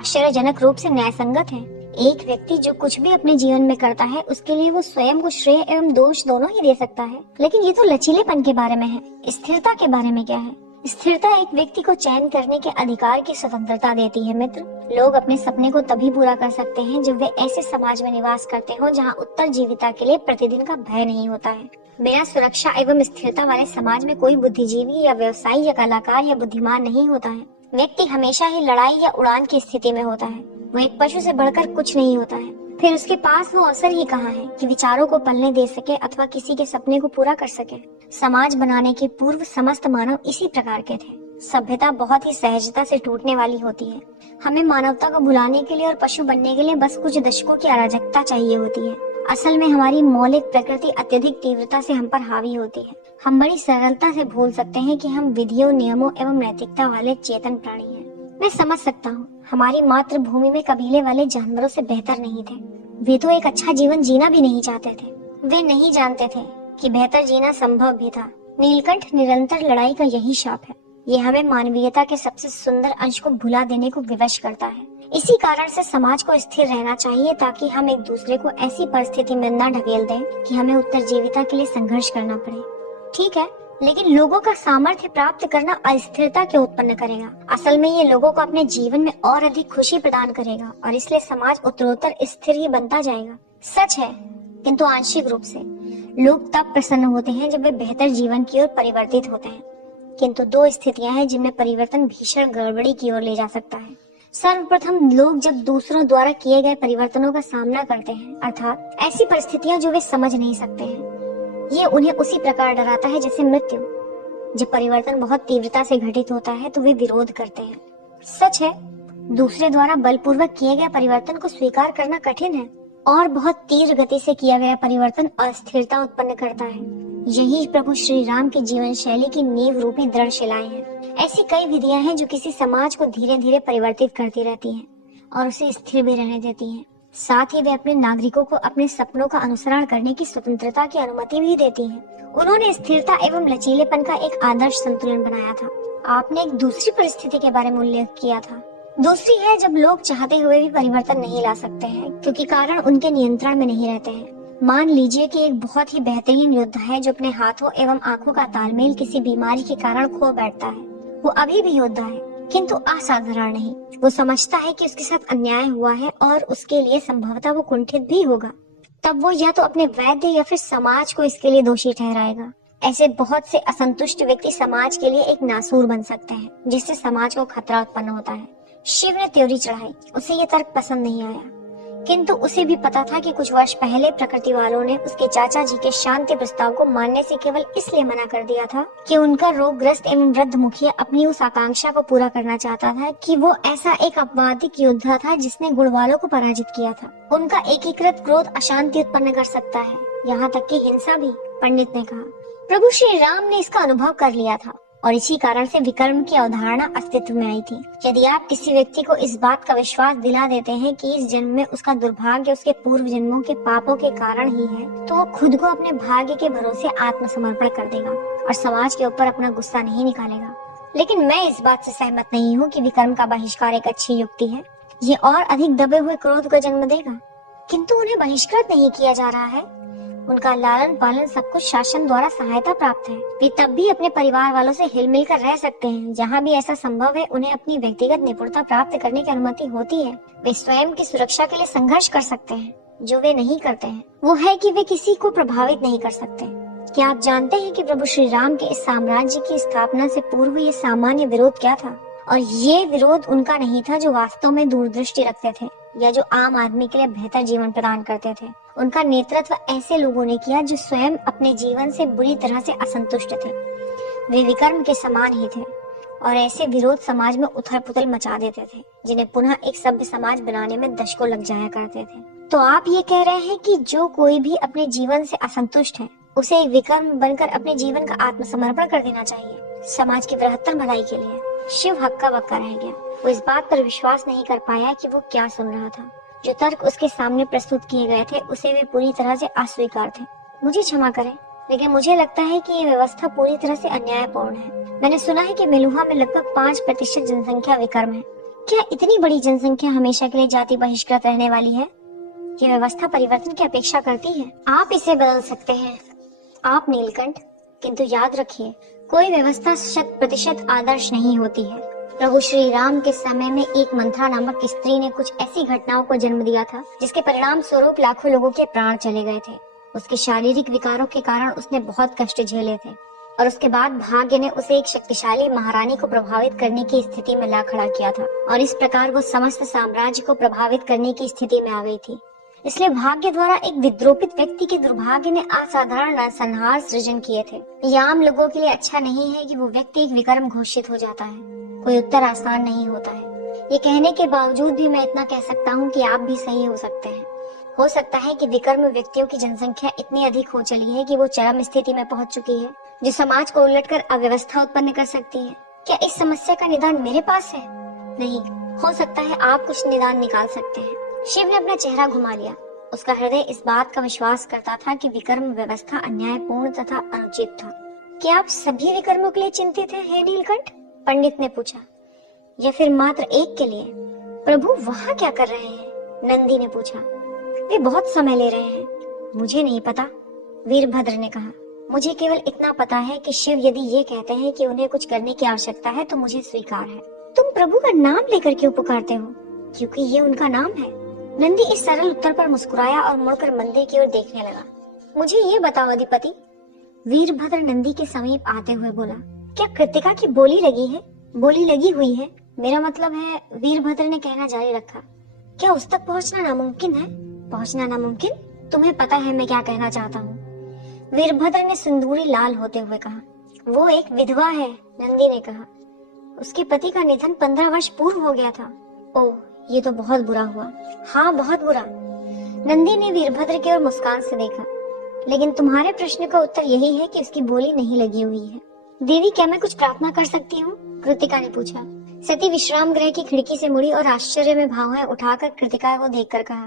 आश्चर्यजनक रूप से न्यायसंगत है। एक व्यक्ति जो कुछ भी अपने जीवन में करता है उसके लिए वो स्वयं को श्रेय एवं दोष दोनों ही दे सकता है। लेकिन ये तो लचीलेपन के बारे में है, स्थिरता के बारे में क्या है? स्थिरता एक व्यक्ति को चयन करने के अधिकार की स्वतंत्रता देती है। मित्र, लोग अपने सपने को तभी पूरा कर सकते हैं जब वे ऐसे समाज में निवास करते हो जहाँ उत्तरजीविता के लिए प्रतिदिन का भय नहीं होता है। बिना सुरक्षा एवं स्थिरता वाले समाज में कोई बुद्धिजीवी या व्यवसायी या कलाकार या बुद्धिमान नहीं होता है। व्यक्ति हमेशा ही लड़ाई या उड़ान की स्थिति में होता है। वो एक पशु से बढ़कर कुछ नहीं होता है। फिर उसके पास वो अवसर ही कहाँ है कि विचारों को पलने दे सके अथवा किसी के सपने को पूरा कर सके। समाज बनाने के पूर्व समस्त मानव इसी प्रकार के थे। सभ्यता बहुत ही सहजता से टूटने वाली होती है। हमें मानवता को भुलाने के लिए और पशु बनने के लिए बस कुछ दशकों की अराजकता चाहिए होती है। असल में हमारी मौलिक प्रकृति अत्यधिक तीव्रता से हम पर हावी होती है। हम बड़ी सरलता से भूल सकते हैं कि हम विधियों, नियमों एवं नैतिकता वाले चेतन प्राणी हैं। मैं समझ सकता हूँ, हमारी मातृभूमि में कबीले वाले जानवरों से बेहतर नहीं थे। वे तो एक अच्छा जीवन जीना भी नहीं चाहते थे। वे नहीं जानते थे कि बेहतर जीना संभव भी था। नीलकंठ निरंतर लड़ाई का यही शाप है। ये हमें मानवीयता के सबसे सुंदर अंश को भुला देने को विवश करता है। इसी कारण से समाज को स्थिर रहना चाहिए ताकि हम एक दूसरे को ऐसी परिस्थिति में न ढकेल दें कि हमें उत्तरजीविता के लिए संघर्ष करना पड़े। ठीक है, लेकिन लोगों का सामर्थ्य प्राप्त करना अस्थिरता क्यों उत्पन्न करेगा? असल में ये लोगों को अपने जीवन में और अधिक खुशी प्रदान करेगा और इसलिए समाज उत्तरोत्तर स्थिर ही बनता जाएगा। सच है, किंतु आंशिक रूप से। लोग तब प्रसन्न होते हैं जब वे बेहतर जीवन की ओर परिवर्तित होते हैं। किंतु दो स्थितियां हैं जिनमें परिवर्तन भीषण गड़बड़ी की ओर ले जा सकता है। सर्वप्रथम, लोग जब दूसरों द्वारा किए गए परिवर्तनों का सामना करते हैं, अर्थात ऐसी परिस्थितियां जो वे समझ नहीं सकते हैं, ये उन्हें उसी प्रकार डराता है जैसे मृत्यु। जब परिवर्तन बहुत तीव्रता से घटित होता है तो वे विरोध करते हैं। सच है, दूसरे द्वारा बलपूर्वक किए गए परिवर्तन को स्वीकार करना कठिन है और बहुत तीव्र गति से किया गया परिवर्तन अस्थिरता उत्पन्न करता है। यही प्रभु श्री राम की जीवन शैली की नींव रूपी दृढ़ शिलाएं हैं। ऐसी कई विधियां हैं जो किसी समाज को धीरे धीरे परिवर्तित करती रहती हैं और उसे स्थिर भी रहने देती हैं। साथ ही वे अपने नागरिकों को अपने सपनों का अनुसरण करने की स्वतंत्रता की अनुमति भी देती हैं। उन्होंने स्थिरता एवं लचीलेपन का एक आदर्श संतुलन बनाया था। आपने एक दूसरी परिस्थिति के बारे में उल्लेख किया था। दूसरी है जब लोग चाहते हुए भी परिवर्तन नहीं ला सकते हैं क्योंकि कारण उनके नियंत्रण में नहीं रहते हैं। मान लीजिए कि एक बहुत ही बेहतरीन योद्धा है जो अपने हाथों एवं आंखों का तालमेल किसी बीमारी के कारण खो बैठता है। वो अभी भी योद्धा है किंतु असाधारण नहीं। वो समझता है कि उसके साथ अन्याय हुआ है और उसके लिए संभवतः वो कुंठित भी होगा। तब वो या तो अपने वैद्य या फिर समाज को इसके लिए दोषी ठहराएगा। ऐसे बहुत से असंतुष्ट व्यक्ति समाज के लिए एक नासूर बन सकते हैं जिससे समाज को खतरा उत्पन्न होता है। शिव ने त्योरी चढ़ाई, उसे ये तर्क पसंद नहीं आया, किंतु उसे भी पता था कि कुछ वर्ष पहले प्रकृति वालों ने उसके चाचा जी के शांति प्रस्ताव को मानने से केवल इसलिए मना कर दिया था कि उनका रोगग्रस्त एवं वृद्ध मुखिया अपनी उस आकांक्षा को पूरा करना चाहता था कि वो ऐसा एक अपवादिक योद्धा था जिसने गुण वालों को पराजित किया था। उनका एकीकृत क्रोध अशांति उत्पन्न कर सकता है, यहाँ तक कि हिंसा भी, पंडित ने कहा। प्रभु श्री राम ने इसका अनुभव कर लिया था और इसी कारण से विकर्म की अवधारणा अस्तित्व में आई थी। यदि आप किसी व्यक्ति को इस बात का विश्वास दिला देते हैं कि इस जन्म में उसका दुर्भाग्य उसके पूर्व जन्मों के पापों के कारण ही है, तो वो खुद को अपने भाग्य के भरोसे आत्मसमर्पण कर देगा और समाज के ऊपर अपना गुस्सा नहीं निकालेगा। लेकिन मैं इस बात से सहमत नहीं हूँ कि विकर्म का बहिष्कार एक अच्छी युक्ति है। ये और अधिक दबे हुए क्रोध को जन्म देगा। किंतु उन्हें बहिष्कृत नहीं किया जा रहा है। उनका लालन पालन सब कुछ शासन द्वारा सहायता प्राप्त है। वे तब भी अपने परिवार वालों से हिल मिल कर रह सकते हैं। जहाँ भी ऐसा संभव है उन्हें अपनी व्यक्तिगत निपुणता प्राप्त करने की अनुमति होती है। वे स्वयं की सुरक्षा के लिए संघर्ष कर सकते हैं। जो वे नहीं करते हैं वो है कि वे किसी को प्रभावित नहीं कर सकते। क्या आप जानते हैं कि प्रभु श्री राम के इस साम्राज्य की स्थापना से पूर्व ये सामान्य विरोध क्या था? और ये विरोध उनका नहीं था जो वास्तव में दूरदृष्टि रखते थे या जो आम आदमी के लिए बेहतर जीवन प्रदान करते थे। उनका नेतृत्व ऐसे लोगों ने किया जो स्वयं अपने जीवन से बुरी तरह से असंतुष्ट थे। वे विकर्म के समान ही थे और ऐसे विरोध समाज में उथल पुथल मचा देते थे जिन्हें पुनः एक सभ्य समाज बनाने में दशकों लग जाया करते थे। तो आप ये कह रहे हैं कि जो कोई भी अपने जीवन से असंतुष्ट है उसे एक विकर्म बनकर अपने जीवन का आत्मसमर्पण कर देना चाहिए समाज की बृहत्तर भलाई के लिए। शिव हक्का बक्का रह गया। वो इस बात पर विश्वास नहीं कर पाया कि वो क्या सुन रहा था। जो तर्क उसके सामने प्रस्तुत किए गए थे उसे वे पूरी तरह से अस्वीकार थे। मुझे क्षमा करें, लेकिन मुझे लगता है कि ये व्यवस्था पूरी तरह से अन्यायपूर्ण है। मैंने सुना है कि मेलुहा में लगभग 5% जनसंख्या विकर्म है। क्या इतनी बड़ी जनसंख्या हमेशा के लिए जाति बहिष्कृत रहने वाली है? ये व्यवस्था परिवर्तन की अपेक्षा करती है। आप इसे बदल सकते हैं, आप नीलकंठ, किंतु याद रखिए, कोई व्यवस्था 100% आदर्श नहीं होती है। प्रभु श्री राम के समय में एक मंथरा नामक स्त्री ने कुछ ऐसी घटनाओं को जन्म दिया था जिसके परिणाम स्वरूप लाखों लोगों के प्राण चले गए थे। उसके शारीरिक विकारों के कारण उसने बहुत कष्ट झेले थे और उसके बाद भाग्य ने उसे एक शक्तिशाली महारानी को प्रभावित करने की स्थिति में ला खड़ा किया था और इस प्रकार वो समस्त साम्राज्य को प्रभावित करने की स्थिति में आ गई थी। इसलिए भाग्य द्वारा एक विद्रोपित व्यक्ति के दुर्भाग्य ने असाधारण नरसंहार सृजन किए थे। ये आम लोगों के लिए अच्छा नहीं है कि वो व्यक्ति एक विकर्म घोषित हो जाता है। कोई उत्तर आसान नहीं होता है। ये कहने के बावजूद भी मैं इतना कह सकता हूँ कि आप भी सही हो सकते हैं। हो सकता है कि विकर्म व्यक्तियों की जनसंख्या इतनी अधिक हो चली है कि वो चरम स्थिति में पहुंच चुकी है, जो समाज को उलटकर अव्यवस्था उत्पन्न कर सकती है। क्या इस समस्या का निदान मेरे पास है? नहीं, हो सकता है आप कुछ निदान निकाल सकते हैं। शिव ने अपना चेहरा घुमा लिया। उसका हृदय इस बात का विश्वास करता था कि विकर्म व्यवस्था अन्यायपूर्ण तथा अनुचित था। क्या आप सभी विकर्मों के लिए चिंतित हैं, हे नीलकंठ? पंडित ने पूछा। या फिर मात्र एक के लिए? प्रभु वहाँ क्या कर रहे हैं? नंदी ने पूछा। वे बहुत समय ले रहे हैं। मुझे नहीं पता, वीरभद्र ने कहा। मुझे केवल इतना पता है कि शिव यदि ये कहते हैं कि उन्हें कुछ करने की आवश्यकता है तो मुझे स्वीकार है। तुम प्रभु का नाम लेकर क्यों पुकारते हो? क्योंकि ये उनका नाम है। नंदी इस सरल उत्तर पर मुस्कुराया और मुड़कर मंदिर की ओर देखने लगा। मुझे ये बताओ अधिपति, वीरभद्र नंदी के समीप आते हुए बोला, क्या कृतिका की बोली लगी हुई है? मेरा मतलब है, वीरभद्र ने कहना जारी रखा, क्या उस तक पहुंचना नामुमकिन है? पहुंचना नामुमकिन? तुम्हें पता है मैं क्या कहना चाहता हूँ। वीरभद्र ने सिंदूरी लाल होते हुए कहा। वो एक विधवा है, नंदी ने कहा। उसके पति का निधन 15 वर्ष पूर्व हो गया था। ओह, ये तो बहुत बुरा हुआ। हाँ, बहुत बुरा। नंदी ने वीरभद्र की ओर मुस्कान से देखा। लेकिन तुम्हारे प्रश्न का उत्तर यही है कि उसकी बोली नहीं लगी हुई है। देवी, क्या मैं कुछ प्रार्थना कर सकती हूँ? कृतिका ने पूछा। सती विश्राम गृह की खिड़की से मुड़ी और आश्चर्य में भावुएं उठाकर कृतिका को देखकर कहा,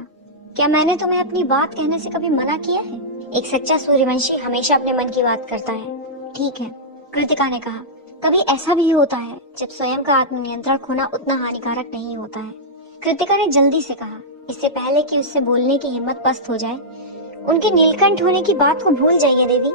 क्या मैंने तुम्हें अपनी बात कहने से कभी मना किया है? एक सच्चा सूर्यवंशी हमेशा अपने मन की बात करता है। ठीक है, कृतिका ने कहा। कभी ऐसा भी होता है जब स्वयं का आत्मनियंत्रण खोना उतना हानिकारक नहीं होता है। कृतिका ने जल्दी से कहा, इससे पहले कि उससे बोलने की हिम्मत पस्त हो जाए। उनके नीलकंठ होने की बात को भूल जाइए देवी।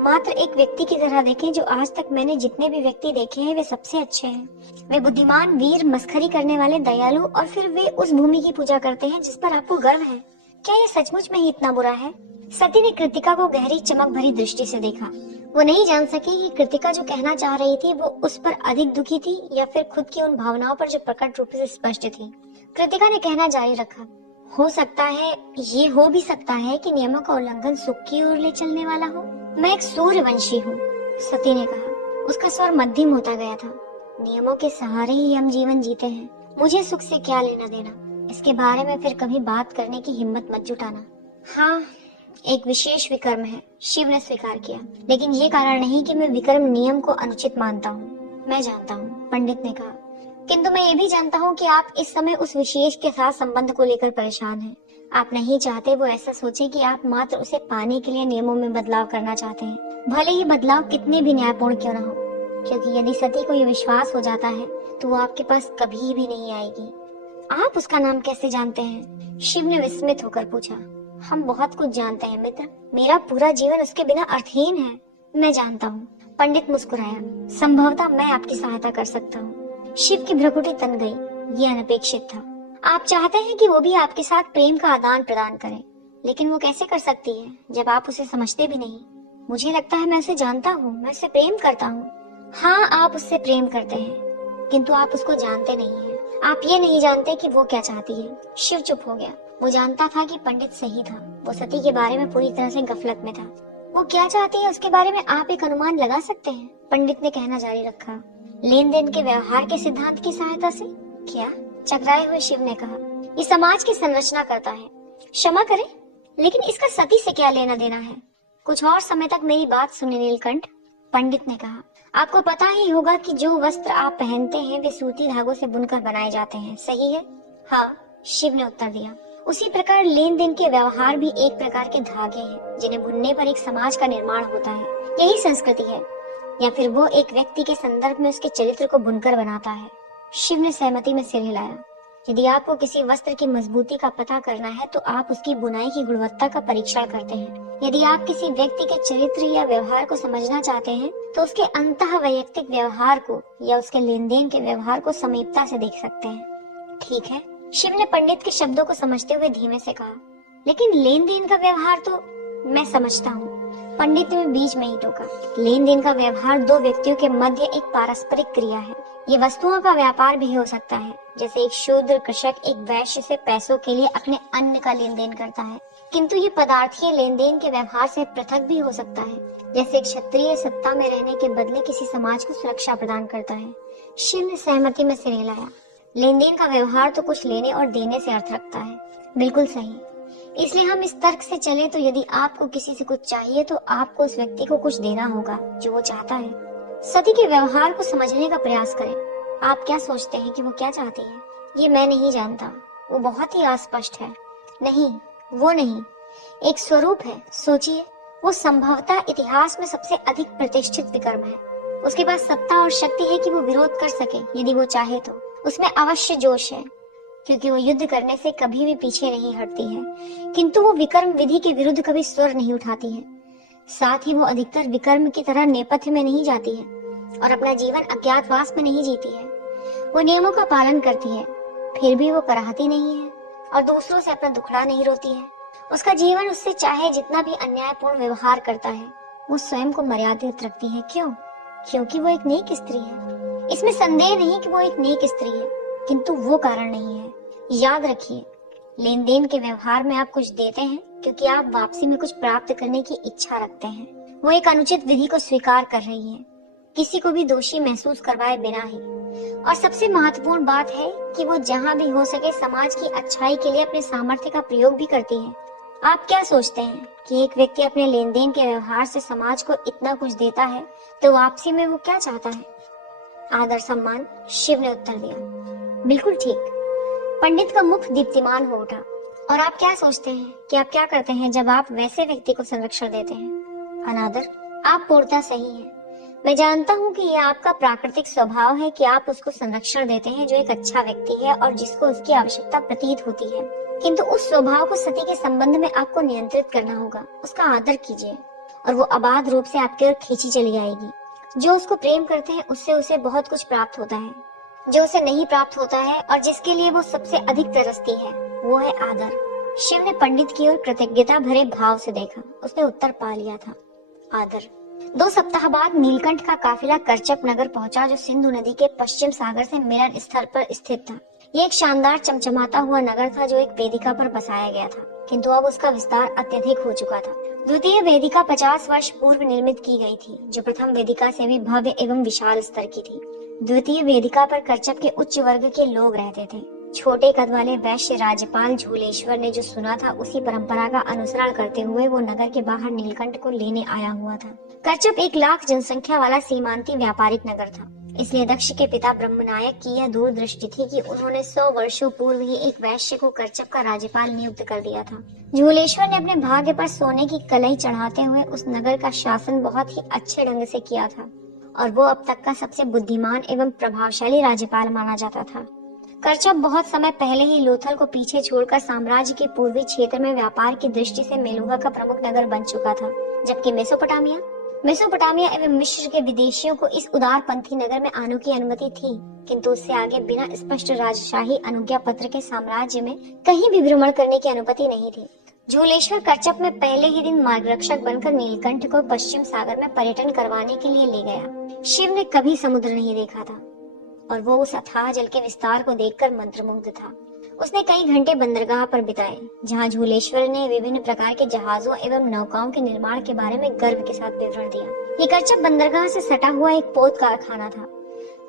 मात्र एक व्यक्ति की तरह देखें जो आज तक मैंने जितने भी व्यक्ति देखे हैं वे सबसे अच्छे हैं। वे बुद्धिमान, वीर, मस्खरी करने वाले, दयालु, और फिर वे उस भूमि की पूजा करते हैं जिस पर आपको गर्व है। क्या यह सचमुच में ही इतना बुरा है? सती ने कृतिका को गहरी चमक भरी दृष्टि से देखा। वो नहीं जान सकी कि कृतिका जो कहना चाह रही थी वो उस पर अधिक दुखी थी या फिर खुद की उन भावनाओं पर जो प्रकट रूप से स्पष्ट थी। कृतिका ने कहना जारी रखा, हो सकता है, ये हो भी सकता है कि नियमों का उल्लंघन सुख की ओर ले चलने वाला हो। मैं एक सूर्यवंशी हूँ, सती ने कहा। उसका स्वर मध्यम होता गया था। नियमों के सहारे ही हम जीवन जीते हैं। मुझे सुख से क्या लेना देना? इसके बारे में फिर कभी बात करने की हिम्मत मत जुटाना। हाँ, एक विशेष विकर्म है, शिव ने स्वीकार किया। लेकिन ये कारण नहीं कि मैं विकर्म नियम को अनुचित मानता हूँ। मैं जानता हूँ, पंडित ने कहा। किंतु मैं ये भी जानता हूँ कि आप इस समय उस विशेष के साथ संबंध को लेकर परेशान हैं। आप नहीं चाहते वो ऐसा सोचे कि आप मात्र उसे पाने के लिए नियमों में बदलाव करना चाहते हैं, भले ही बदलाव कितने भी न्यायपूर्ण क्यों न हो। क्योंकि यदि सती को ये विश्वास हो जाता है तो वो आपके पास कभी भी नहीं आएगी। आप उसका नाम कैसे जानते हैं? शिव ने विस्मित होकर पूछा। हम बहुत कुछ जानते हैं मित्र। मेरा पूरा जीवन उसके बिना अर्थहीन है। मैं जानता हूँ, पंडित मुस्कुराया। संभवतः मैं आपकी सहायता कर सकता हूँ। शिव की भ्रुकुटी तन गई। ये अनपेक्षित था। आप चाहते हैं कि वो भी आपके साथ प्रेम का आदान प्रदान करे, लेकिन वो कैसे कर सकती है जब आप उसे समझते भी नहीं? मुझे लगता है मैं उसे जानता हूँ, मैं उसे प्रेम करता हूँ। हाँ, आप उससे प्रेम करते हैं, किंतु आप उसको जानते नहीं हैं। आप ये नहीं जानते कि वो क्या चाहती है। शिव चुप हो गया। वो जानता था कि पंडित सही था। वो सती के बारे में पूरी तरह से गफलत में था। वो क्या चाहती है उसके बारे में आप एक अनुमान लगा सकते हैं? पंडित ने कहना जारी रखा। लेन देन के व्यवहार के सिद्धांत की सहायता से? क्या? चकराए हुए शिव ने कहा। ये समाज की संरचना करता है। क्षमा करें, लेकिन इसका सती से क्या लेना देना है? कुछ और समय तक मेरी बात सुने नीलकंठ, पंडित ने कहा। आपको पता ही होगा कि जो वस्त्र आप पहनते हैं वे सूती धागों से बुनकर बनाए जाते हैं, सही है? हाँ, शिव ने उत्तर दिया। उसी प्रकार लेन देन के व्यवहार भी एक प्रकार के धागे हैं जिन्हें बुनने पर एक समाज का निर्माण होता है। यही संस्कृति है, या फिर वो एक व्यक्ति के संदर्भ में उसके चरित्र को बुनकर बनाता है। शिव ने सहमति में सिर हिलाया। यदि आपको किसी वस्त्र की मजबूती का पता करना है तो आप उसकी बुनाई की गुणवत्ता का परीक्षण करते हैं। यदि आप किसी व्यक्ति के चरित्र या व्यवहार को समझना चाहते हैं तो उसके अंतः वैयक्तिक व्यवहार को या उसके लेन देन के व्यवहार को समीपता से देख सकते हैं। ठीक है, शिव ने पंडित के शब्दों को समझते हुए धीमे से कहा, लेकिन लेन देन का व्यवहार तो मैं समझता हूँ। पंडित ने बीच में ही टोका। लेन देन का व्यवहार दो व्यक्तियों के मध्य एक पारस्परिक क्रिया है। ये वस्तुओं का व्यापार भी हो सकता है, जैसे एक शूद्र कृषक एक वैश्य से पैसों के लिए अपने अन्न का लेन देन करता है। किंतु ये पदार्थीय लेन देन के व्यवहार से पृथक भी हो सकता है, जैसे एक क्षत्रिय सत्ता में रहने के बदले किसी समाज को सुरक्षा प्रदान करता है। शिव ने सहमति में सिर हिलाया। लेन देन का व्यवहार तो कुछ लेने और देने से अर्थ रखता है। बिल्कुल सही। इसलिए हम इस तर्क से चले तो यदि आपको किसी से कुछ चाहिए तो आपको उस व्यक्ति को कुछ देना होगा जो वो चाहता है। सती के व्यवहार को समझने का प्रयास करें। आप क्या सोचते हैं कि वो क्या चाहती है? ये मैं नहीं जानता। वो बहुत ही अस्पष्ट है। नहीं, वो नहीं, एक स्वरूप है। सोचिए, वो संभवतः इतिहास में सबसे अधिक प्रतिष्ठित विक्रम है। उसके पास सत्ता और शक्ति है कि वो विरोध कर सके यदि वो चाहे तो। उसमें अवश्य जोश है, क्योंकि वो युद्ध करने से कभी भी पीछे नहीं हटती है। किंतु वो विक्रम विधि के विरुद्ध कभी स्वर नहीं उठाती है। साथ ही वो अधिकतर विक्रम की तरह नेपथ्य में नहीं जाती है और अपना जीवन अज्ञातवास में नहीं जीती है। वो नियमों का पालन करती है, फिर भी वो कराहती नहीं है और दूसरों से अपना दुखड़ा नहीं रोती है। उसका जीवन उससे चाहे जितना भी अन्यायपूर्ण व्यवहार करता है, वो स्वयं को मर्यादित रखती है। क्यों? क्योंकि वो एक नेक स्त्री है। इसमें संदेह नहीं कि वो एक नेक स्त्री है, किंतु वो कारण नहीं है। याद रखिए, लेन देन के व्यवहार में आप कुछ देते हैं क्योंकि आप वापसी में कुछ प्राप्त करने की इच्छा रखते हैं। वो एक अनुचित विधि को स्वीकार कर रही है, किसी को भी दोषी महसूस करवाए बिना ही। और सबसे महत्वपूर्ण बात है कि वो जहाँ भी हो सके समाज की अच्छाई के लिए अपने सामर्थ्य का प्रयोग भी करती है। आप क्या सोचते हैं कि एक व्यक्ति अपने लेन देन के व्यवहार से समाज को इतना कुछ देता है तो वापसी में वो क्या चाहता है? आदर सम्मान, शिव ने उत्तर दिया। बिल्कुल ठीक। पंडित का मुख दीप्तिमान हो उठा। और आप क्या सोचते हैं कि आप क्या करते हैं जब आप वैसे व्यक्ति को संरक्षण देते हैं? अनादर, आप पूर्णतः सही हैं। मैं जानता हूँ कि यह आपका प्राकृतिक स्वभाव है कि आप उसको संरक्षण देते हैं जो एक अच्छा व्यक्ति है और जिसको उसकी आवश्यकता प्रतीत होती है। किंतु उस स्वभाव को सती के संबंध में आपको नियंत्रित करना होगा। उसका आदर कीजिए और वो अबाध रूप से आपकी ओर खींची चली आएगी। जो उसको प्रेम करते हैं उससे उसे बहुत कुछ प्राप्त होता है। जो उसे नहीं प्राप्त होता है और जिसके लिए वो सबसे अधिक तरसती है, वो है आदर। शिव ने पंडित की ओर कृतज्ञता भरे भाव से देखा। उसने उत्तर पा लिया था, आदर। 2 सप्ताह बाद नीलकंठ का काफिला करचप नगर पहुंचा, जो सिंधु नदी के पश्चिम सागर से मिलन स्थल पर स्थित था। ये एक शानदार चमचमाता हुआ नगर था जो एक वेदिका पर बसाया गया था, किंतु अब उसका विस्तार अत्यधिक हो चुका था। द्वितीय वेदिका 50 वर्ष पूर्व निर्मित की गई थी, जो प्रथम वेदिका से भी भव्य एवं विशाल स्तर की थी। द्वितीय वेदिका पर करचप के उच्च वर्ग के लोग रहते थे। छोटे कद वाले वैश्य राज्यपाल झूलेश्वर ने जो सुना था, उसी परंपरा का अनुसरण करते हुए वो नगर के बाहर नीलकंठ को लेने आया हुआ था। करचप 1 लाख जनसंख्या वाला सीमांती व्यापारिक नगर था। इसलिए दक्ष के पिता ब्रह्मनायक की यह दूरदृष्टि थी कि उन्होंने 100 वर्षों पूर्व ही एक वैश्य को करचप का राज्यपाल नियुक्त कर दिया था। झूलेश्वर ने अपने भाग्य पर सोने की कलई चढ़ाते हुए उस नगर का शासन बहुत ही अच्छे ढंग से किया था और वो अब तक का सबसे बुद्धिमान एवं प्रभावशाली राज्यपाल माना जाता था। करचप बहुत समय पहले ही लोथल को पीछे छोड़कर साम्राज्य के पूर्वी क्षेत्र में व्यापार की दृष्टि से मेलुहा का प्रमुख नगर बन चुका था, जबकि मेसोपोटामिया एवं मिस्र के विदेशियों को इस उदारपंथी नगर में आने की अनुमति थी, किंतु उससे आगे बिना स्पष्ट राजशाही अनुज्ञा पत्र के साम्राज्य में कहीं भी भ्रमण करने की अनुमति नहीं थी। झूलेश्वर करचप में पहले ही दिन मार्गरक्षक बनकर नीलकंठ को पश्चिम सागर में पर्यटन करवाने के लिए ले गया। शिव ने कभी समुद्र नहीं देखा था और वो उस अथाह जल के विस्तार को देखकर मंत्रमुग्ध था। उसने कई घंटे बंदरगाह पर बिताए, जहां झूलेश्वर ने विभिन्न प्रकार के जहाजों एवं नौकाओं के निर्माण के बारे में गर्व के साथ विवरण दिया। ये करचप बंदरगाह से सटा हुआ एक पोत कारखाना था।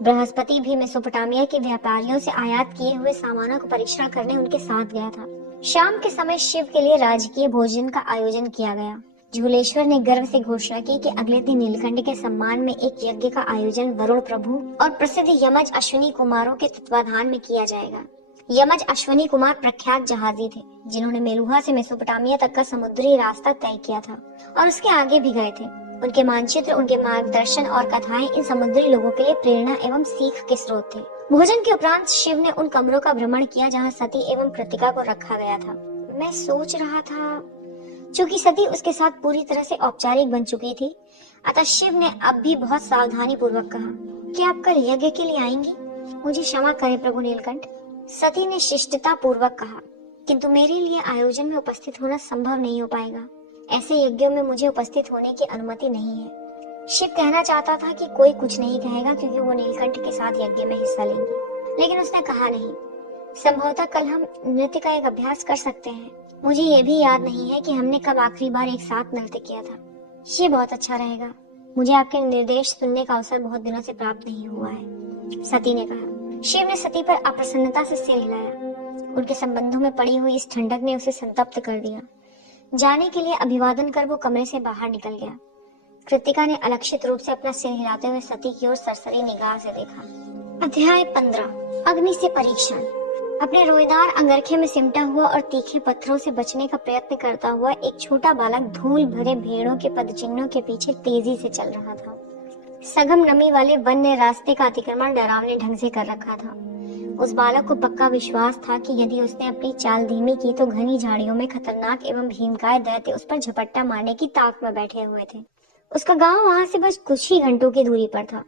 बृहस्पति भी मेसोपोटामिया के व्यापारियों से आयात किए हुए सामानों को परीक्षण करने उनके साथ गया था। शाम के समय शिव के लिए राजकीय भोजन का आयोजन किया गया। झूलेश्वर ने गर्व से घोषणा की कि अगले दिन नीलकंठ के सम्मान में एक यज्ञ का आयोजन वरुण प्रभु और प्रसिद्ध यमज अश्विनी कुमारों के तत्वाधान में किया जाएगा। यमज अश्विनी कुमार प्रख्यात जहाजी थे, जिन्होंने मेलुहा से मेसोपोटामिया तक का समुद्री रास्ता तय किया था और उसके आगे भी गए थे। उनके मानचित्र, उनके मार्गदर्शन और कथाएं इन समुद्री लोगों के लिए प्रेरणा एवं सीख के स्रोत थे। भोजन के उपरांत शिव ने उन कमरों का भ्रमण किया जहाँ सती एवं कृतिका को रखा गया था। मैं सोच रहा था, चूंकि सती उसके साथ पूरी तरह से औपचारिक बन चुकी थी, अतः शिव ने अब भी बहुत सावधानी पूर्वक कहा कि आप कल यज्ञ के लिए आएंगी। मुझे क्षमा करें प्रभु नीलकंठ, सती ने शिष्टता पूर्वक कहा, किंतु मेरे लिए आयोजन में उपस्थित होना संभव नहीं हो पाएगा। ऐसे यज्ञों में मुझे उपस्थित होने की अनुमति नहीं है। शिव कहना चाहता था कि कोई कुछ नहीं कहेगा क्योंकि वो नीलकंठ के साथ यज्ञ में हिस्सा लेंगे, लेकिन उसने कहा नहीं। संभवतः कल हम नृत्य का एक अभ्यास कर सकते हैं। मुझे ये भी याद नहीं है कि हमने कब आखिरी बार एक साथ नृत्य किया था। ये बहुत अच्छा रहेगा। मुझे आपके निर्देश सुनने का अवसर बहुत दिनों से प्राप्त नहीं हुआ है, सती ने कहा। शिव ने सती पर अप्रसन्नता से सिर हिलाया। उनके संबंधों में पड़ी हुई इस ठंडक ने उसे संतप्त कर दिया। जाने के लिए अभिवादन कर वो कमरे से बाहर निकल गया। कृतिका ने अलक्षित रूप से अपना सिर हिलाते हुए सती की ओर सरसरी निगाह से देखा। अध्याय 15 अग्नि से परीक्षण। अपने रोएदार अंगरखे में सिमटा हुआ और तीखे पत्थरों से बचने का प्रयत्न करता हुआ एक छोटा बालक धूल भरे भेड़ों के पदचिन्हों के पीछे तेजी से चल रहा था। सघम नमी वाले वन्य रास्ते का अतिक्रमण डरावने ढंग से कर रखा था। उस बालक को पक्का विश्वास था कि यदि उसने अपनी चाल धीमी की तो घनी झाड़ियों में खतरनाक एवं भीमकाय दैत्य उस पर झपट्टा मारने की ताक में बैठे हुए थे। उसका गांव वहां से बस कुछ ही घंटों की दूरी पर था।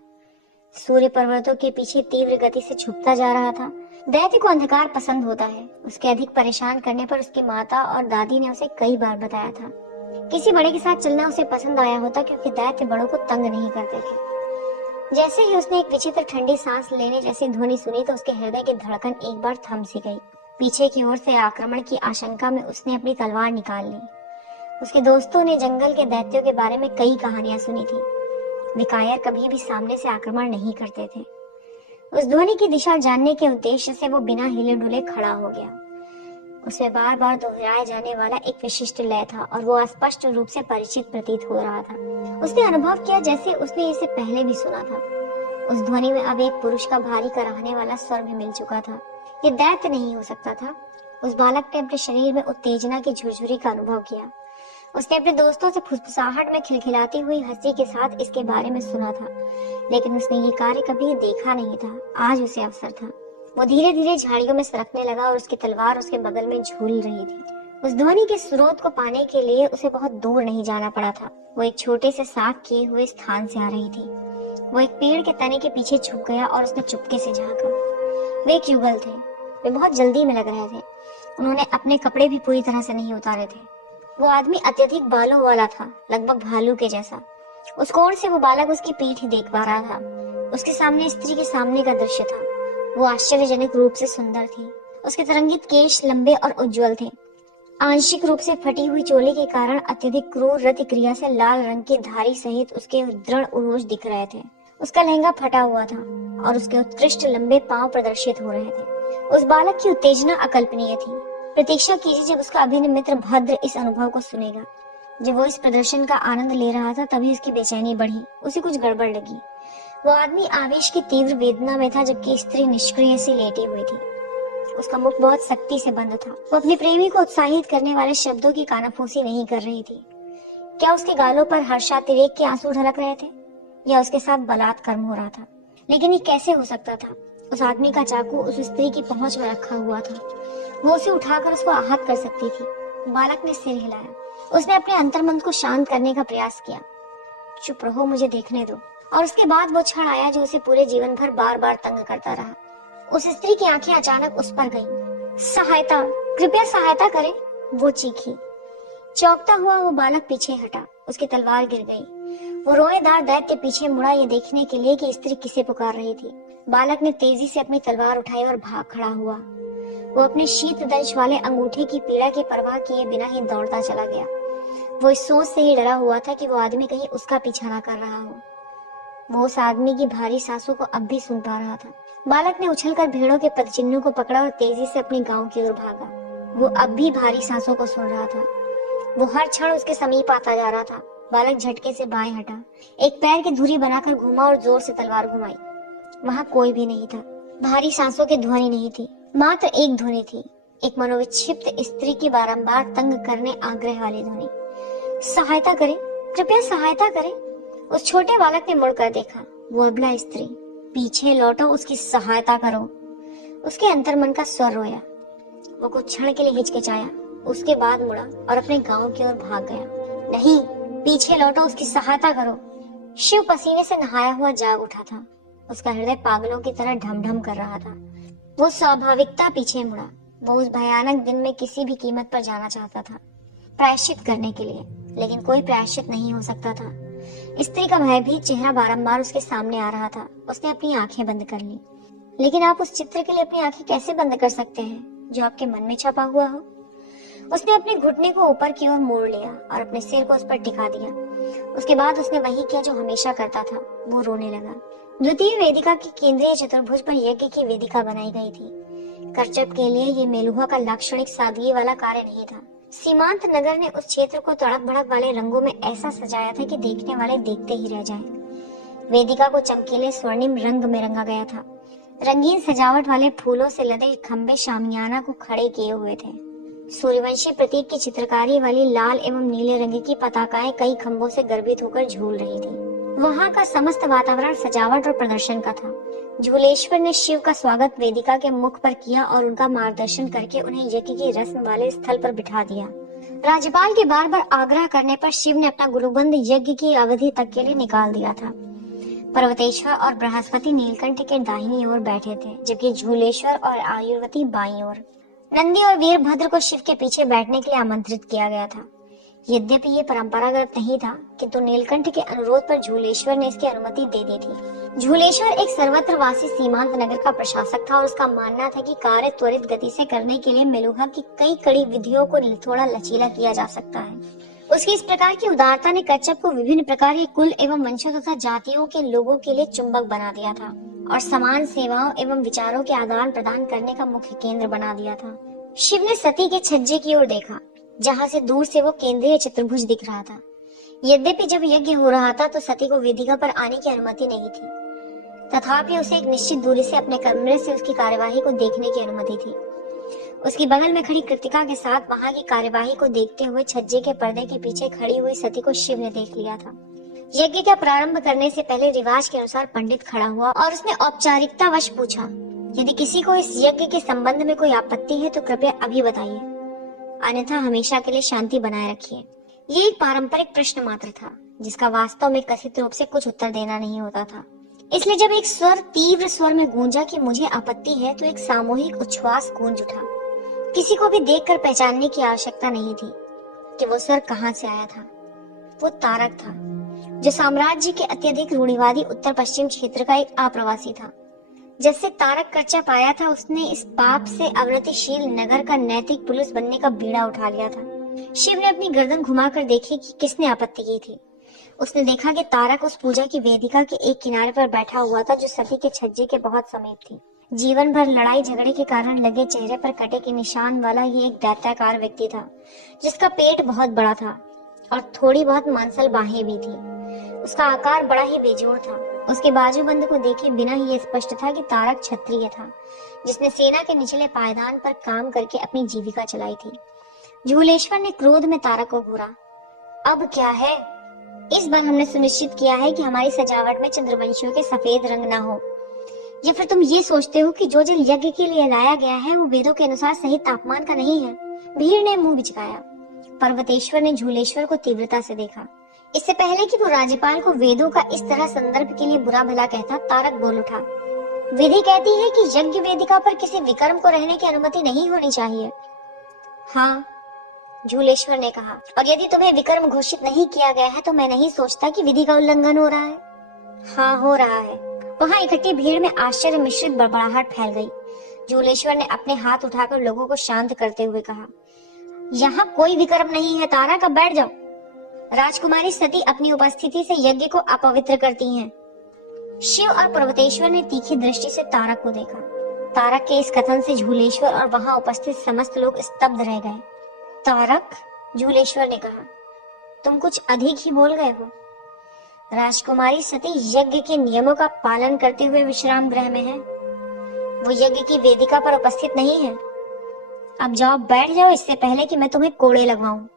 सूर्य पर्वतों के पीछे तीव्र गति से छुपता जा रहा था। दैत्य को अंधकार पसंद होता है। उसके अधिक परेशान करने पर उसकी माता और दादी ने उसे कई बार बताया था। किसी बड़े के साथ चलना उसे पसंद आया होता क्योंकि दैत्य बड़ों को तंग नहीं करते थे। जैसे ही उसने एक विचित्र ठंडी सांस लेने जैसी ध्वनि सुनी तो उसके हृदय की धड़कन एक बार थम सी गई। पीछे की ओर से आक्रमण की आशंका में उसने अपनी तलवार निकाल ली। उसके दोस्तों ने जंगल के दैत्यों के बारे में कई कहानियां सुनी थी। वे कायर कभी भी सामने से आक्रमण नहीं करते थे। उस ध्वनि की दिशा जानने के उद्देश्य से वो बिना हिले डुले खड़ा हो गया। उसमें बार बार दोहराए जाने वाला एक विशिष्ट लय था और वो अस्पष्ट रूप से परिचित प्रतीत हो रहा था। उसने अनुभव किया जैसे उसने इसे पहले भी सुना था। उस ध्वनि में अब एक पुरुष का भारी कराहने वाला स्वर भी मिल चुका था। ये दैत्य नहीं हो सकता था। उस बालक ने अपने शरीर में उत्तेजना की झुरझुरी का अनुभव किया। उसने अपने दोस्तों से फुसफुसाहट में खिलखिलाती हुई हंसी के साथ इसके बारे में सुना था, लेकिन उसने ये कार्य कभी देखा नहीं था। आज उसे अवसर था। वो धीरे धीरे झाड़ियों में सरकने लगा और उसकी तलवार उसके बगल में झूल रही थी। उस ध्वनि के स्रोत को पाने के लिए उसे बहुत दूर नहीं जाना पड़ा था। वो एक छोटे से साफ किए हुए स्थान से आ रही थी। वो एक पेड़ के तने के पीछे छुप गया और उसने चुपके से झांका। वे एक युगल थे। वे बहुत जल्दी में लग रहे थे। उन्होंने अपने कपड़े भी पूरी तरह से नहीं उतारे थे। वो आदमी अत्यधिक बालों वाला था, लगभग भालू के जैसा। उस कोण से वो बालक उसकी पीठ ही देख पा रहा था। उसके सामने स्त्री के सामने का दृश्य था। वो आश्चर्यजनक रूप से सुंदर थी। उसके तरंगित केश लंबे और उज्जवल थे। आंशिक रूप से फटी हुई चोली के कारण अत्यधिक क्रूर रति क्रिया से लाल रंग की धारी सहित उसके दृढ़ उरोज दिख रहे थे। उसका लहंगा फटा हुआ था और उसके उत्कृष्ट लंबे पांव प्रदर्शित हो रहे थे। उस बालक की उत्तेजना अकल्पनीय थी। प्रतीक्षा कीजिए जब उसका अभिन्न मित्र भद्र इस अनुभव को सुनेगा। जब वो इस प्रदर्शन का आनंद ले रहा था तभी उसकी बेचैनी बढ़ी। उसे कुछ गड़बड़ लगी। वो आदमी आवेश की तीव्र वेदना में था जबकि स्त्री निष्क्रिय सी लेटी हुई थी। उसका मुख बहुत सख्ती से बंद था। वो अपने प्रेमी को उत्साहित करने वाले शब्दों की कानाफूसी नहीं कर रही थी। क्या उसके गालों पर हर्षातिरेक के आंसू ढलक रहे थे या उसके साथ बलात्कर्म हो रहा था? लेकिन ये कैसे हो सकता था? उस आदमी का चाकू उस स्त्री की पहुंच में रखा हुआ था। वो उसे उठाकर उसको आहत कर सकती थी। बालक ने सिर हिलाया। उसने अपने अंतर्मन को शांत करने का प्रयास किया। चुप रहो, मुझे देखने दो। और उसके बाद वो क्षण आया जो उसे पूरे जीवन भर बार बार तंग करता रहा। उस स्त्री की आंखें अचानक उस पर गईं। सहायता, कृपया सहायता करें, वो चीखी। चौंकता हुआ वो बालक पीछे हटा। उसकी तलवार गिर गई। वो रोएदार दैत्य पीछे मुड़ा ये देखने के लिए कि स्त्री किसे पुकार रही थी। बालक ने तेजी से अपनी तलवार उठाई और भाग खड़ा हुआ। वो अपने शीत दंश वाले अंगूठे की पीड़ा की परवाह किए बिना ही दौड़ता चला गया। वो इस सोच से ही डरा हुआ था कि वो आदमी कहीं उसका पीछा ना कर रहा हो। वो उस आदमी की भारी सांसों को अब भी सुन पा रहा था। बालक ने उछलकर भेड़ों के पदचिन्हों को पकड़ा और तेजी से अपने गांव की ओर भागा। वो अब भी भारी सांसों को सुन रहा था। वो हर क्षण उसके समीप आता जा रहा था। बालक झटके से बाएं हटा, एक पैर की धुरी बनाकर घुमा और जोर से तलवार घुमाई। वहां कोई भी नहीं था। भारी सांसों की ध्वनि नहीं थी, मात्र एक ध्वनि थी, एक मनोविक्षिप्त स्त्री की बारंबार तंग करने आग्रह वाली ध्वनि। सहायता करें, कृपया सहायता करें। उस छोटे बालक ने मुड़कर देखा। वो अबला स्त्री, पीछे लौटो, उसकी सहायता करो। उसके अंतर्मन का स्वर रोया। वो कुछ क्षण के लिए हिचकिचाया, उसके बाद मुड़ा और अपने गांव की ओर भाग गया। नहीं, पीछे लौटो, उसकी सहायता करो। शिव पसीने से नहाया हुआ जाग उठा था। उसका हृदय पागलों की तरह ढम-ढम कर रहा था। वो स्वाभाविकता पीछे मुड़ा। वो उस भयानक दिन में किसी भी कीमत पर जाना चाहता था, प्रायश्चित करने के लिए, लेकिन कोई प्रायश्चित नहीं हो सकता था। स्त्री का भयभीत चेहरा बारंबार उसके सामने आ रहा था। उसने अपनी आंखें बंद कर ली। लेकिन आप उस चित्र के लिए अपनी आंखें कैसे बंद कर सकते हैं जो आपके मन में छपा हुआ हो? उसने अपने घुटने को ऊपर की ओर मोड़ लिया और अपने सिर को उस पर टिका दिया। उसके बाद उसने वही किया जो हमेशा करता था, वो रोने लगा। द्वितीय वेदिका की केंद्रीय चतुर्भुज पर यज्ञ की वेदिका बनाई गई थी। करचप के लिए ये मेलुहा का लाक्षणिक सादगी वाला कार्य नहीं था। सीमांत नगर ने उस क्षेत्र को तड़क भड़क वाले रंगों में ऐसा सजाया था कि देखने वाले देखते ही रह जाएं। वेदिका को चमकीले स्वर्णिम रंग में रंगा गया था। रंगीन सजावट वाले फूलों से लदे खंबे शामियाना को खड़े किए हुए थे। सूर्यवंशी प्रतीक की चित्रकारी वाली लाल एवं नीले रंग की पताकाएं कई खंभों से गर्भित होकर झूल रही थी। वहां का समस्त वातावरण सजावट और प्रदर्शन का था। झूलेश्वर ने शिव का स्वागत वेदिका के मुख पर किया और उनका मार्गदर्शन करके उन्हें यज्ञ की रस्म वाले स्थल पर बिठा दिया। राज्यपाल के बार बार आग्रह करने पर शिव ने अपना गुरुबंद यज्ञ की अवधि तक के लिए निकाल दिया था। पर्वतेश्वर और बृहस्पति नीलकंठ के दाहिनी ओर बैठे थे, जबकि झूलेश्वर और आयुर्वती बाईं ओर। नंदी और वीरभद्र को शिव के पीछे बैठने के लिए आमंत्रित किया गया था। यद्यपि ये परंपरागत नहीं था, किंतु नीलकंठ के अनुरोध पर झूलेश्वर ने इसकी अनुमति दे दी थी। झूलेश्वर एक सर्वत्रवासी सीमांत नगर का प्रशासक था और उसका मानना था कि कार्य त्वरित गति से करने के लिए मेलुहा की कई कड़ी विधियों को थोड़ा लचीला किया जा सकता है। उसकी इस प्रकार की उदारता ने कच्छप को विभिन्न प्रकार के कुल एवं वंशों तथा जातियों के लोगों के लिए चुंबक बना दिया था और समान सेवाओं एवं विचारों के आदान प्रदान करने का मुख्य केंद्र बना दिया था। शिव ने सती के छज्जे की ओर देखा, जहाँ से दूर से वो केंद्रीय चतुर्भुज दिख रहा था। यद्यपि जब यज्ञ हो रहा था तो सती को वेदिका पर आने की अनुमति नहीं थी, तथापि उसे एक निश्चित दूरी से अपने कमरे से उसकी कार्यवाही को देखने की अनुमति थी। उसकी बगल में खड़ी कृतिका के साथ वहां की कार्यवाही को देखते हुए छज्जे के पर्दे के पीछे खड़ी हुई सती को शिव ने देख लिया था। यज्ञ का प्रारंभ करने से पहले रिवाज के अनुसार पंडित खड़ा हुआ और उसने औपचारिकतावश पूछा, यदि किसी को इस यज्ञ के संबंध में कोई आपत्ति है तो कृपया अभी बताइए, अन्यथा हमेशा के लिए शांति बनाए रखिए। ये एक पारंपरिक प्रश्न मात्र था, जिसका वास्तव में कथित रूप से कुछ उत्तर देना नहीं होता था। इसलिए जब एक स्वर तीव्र स्वर में गूंजा कि मुझे आपत्ति है, तो एक सामूहिक उच्छ्वास गूंज उठा। किसी को भी देखकर पहचानने की आवश्यकता नहीं थी कि वो स्वर कहां से आया था। वो तारक था, जो साम्राज्य के अत्यधिक रूढ़िवादी उत्तर पश्चिम क्षेत्र का एक अप्रवासी था। जब से तारक करचप आया था, उसने इस पाप से अवनतिशील नगर का नैतिक पुलिस बनने का बीड़ा उठा लिया था। शिव ने अपनी गर्दन घुमाकर देखी कि किसने आपत्ति की थी। उसने देखा कि तारक उस पूजा की वेदिका के एक किनारे पर बैठा हुआ था, जो सती के छज्जे के बहुत समीप थी। जीवन भर लड़ाई झगड़े के कारण लगे चेहरे पर कटे के निशान वाला ये एक दैत्याकार व्यक्ति था, जिसका पेट बहुत बड़ा था और थोड़ी बहुत मांसल बाहें भी थी। उसका आकार बड़ा ही बेजोड़ था। उसके बाजूबंद को देखे बिना ही ये स्पष्ट था कि तारक क्षत्रिय था, जिसने सेना के निचले पायदान पर काम करके अपनी जीविका चलाई थी। झूलेश्वर ने क्रोध में तारक को घूरा। अब क्या है? इस बार हमने सुनिश्चित किया है कि हमारी सजावट में चंद्रवंशियों के सफेद रंग न हो, या फिर तुम ये सोचते हो कि जो जल यज्ञ के लिए लाया गया है वो वेदों के अनुसार सही तापमान का नहीं है? भीड़ ने मुंह बिचकाया। पर्वतेश्वर ने झूलेश्वर को तीव्रता से देखा। इससे पहले कि वो राज्यपाल को वेदों का इस तरह संदर्भ के लिए बुरा भला कहता, तारक बोल उठा, विधि कहती है कि यज्ञ वेदिका पर किसी विकर्म को रहने की अनुमति नहीं होनी चाहिए। हाँ, झूलेश्वर ने कहा, और यदि तुम्हें विकर्म घोषित नहीं किया गया है तो मैं नहीं सोचता कि विधि का उल्लंघन हो रहा है। हाँ, हो रहा है। वहां इकट्ठी भीड़ में आश्चर्य मिश्रित बड़बड़ाहट फैल गई। झूलेश्वर ने अपने हाथ उठाकर लोगों को शांत करते हुए कहा, यहाँ कोई विकर्म नहीं है तारक, अब बैठ जाओ। राजकुमारी सती अपनी उपस्थिति से यज्ञ को अपवित्र करती हैं। शिव और पर्वतेश्वर ने तीखी दृष्टि से तारक को देखा। तारक के इस कथन से झूलेश्वर और वहां उपस्थित समस्त लोग स्तब्ध रह गए। तारक, झूलेश्वर ने कहा, तुम कुछ अधिक ही बोल गए हो। राजकुमारी सती यज्ञ के नियमों का पालन करते हुए विश्राम गृह में है, वो यज्ञ की वेदिका पर उपस्थित नहीं है। अब जाओ, बैठ जाओ, इससे पहले कि मैं तुम्हें कोड़े लगवाऊं।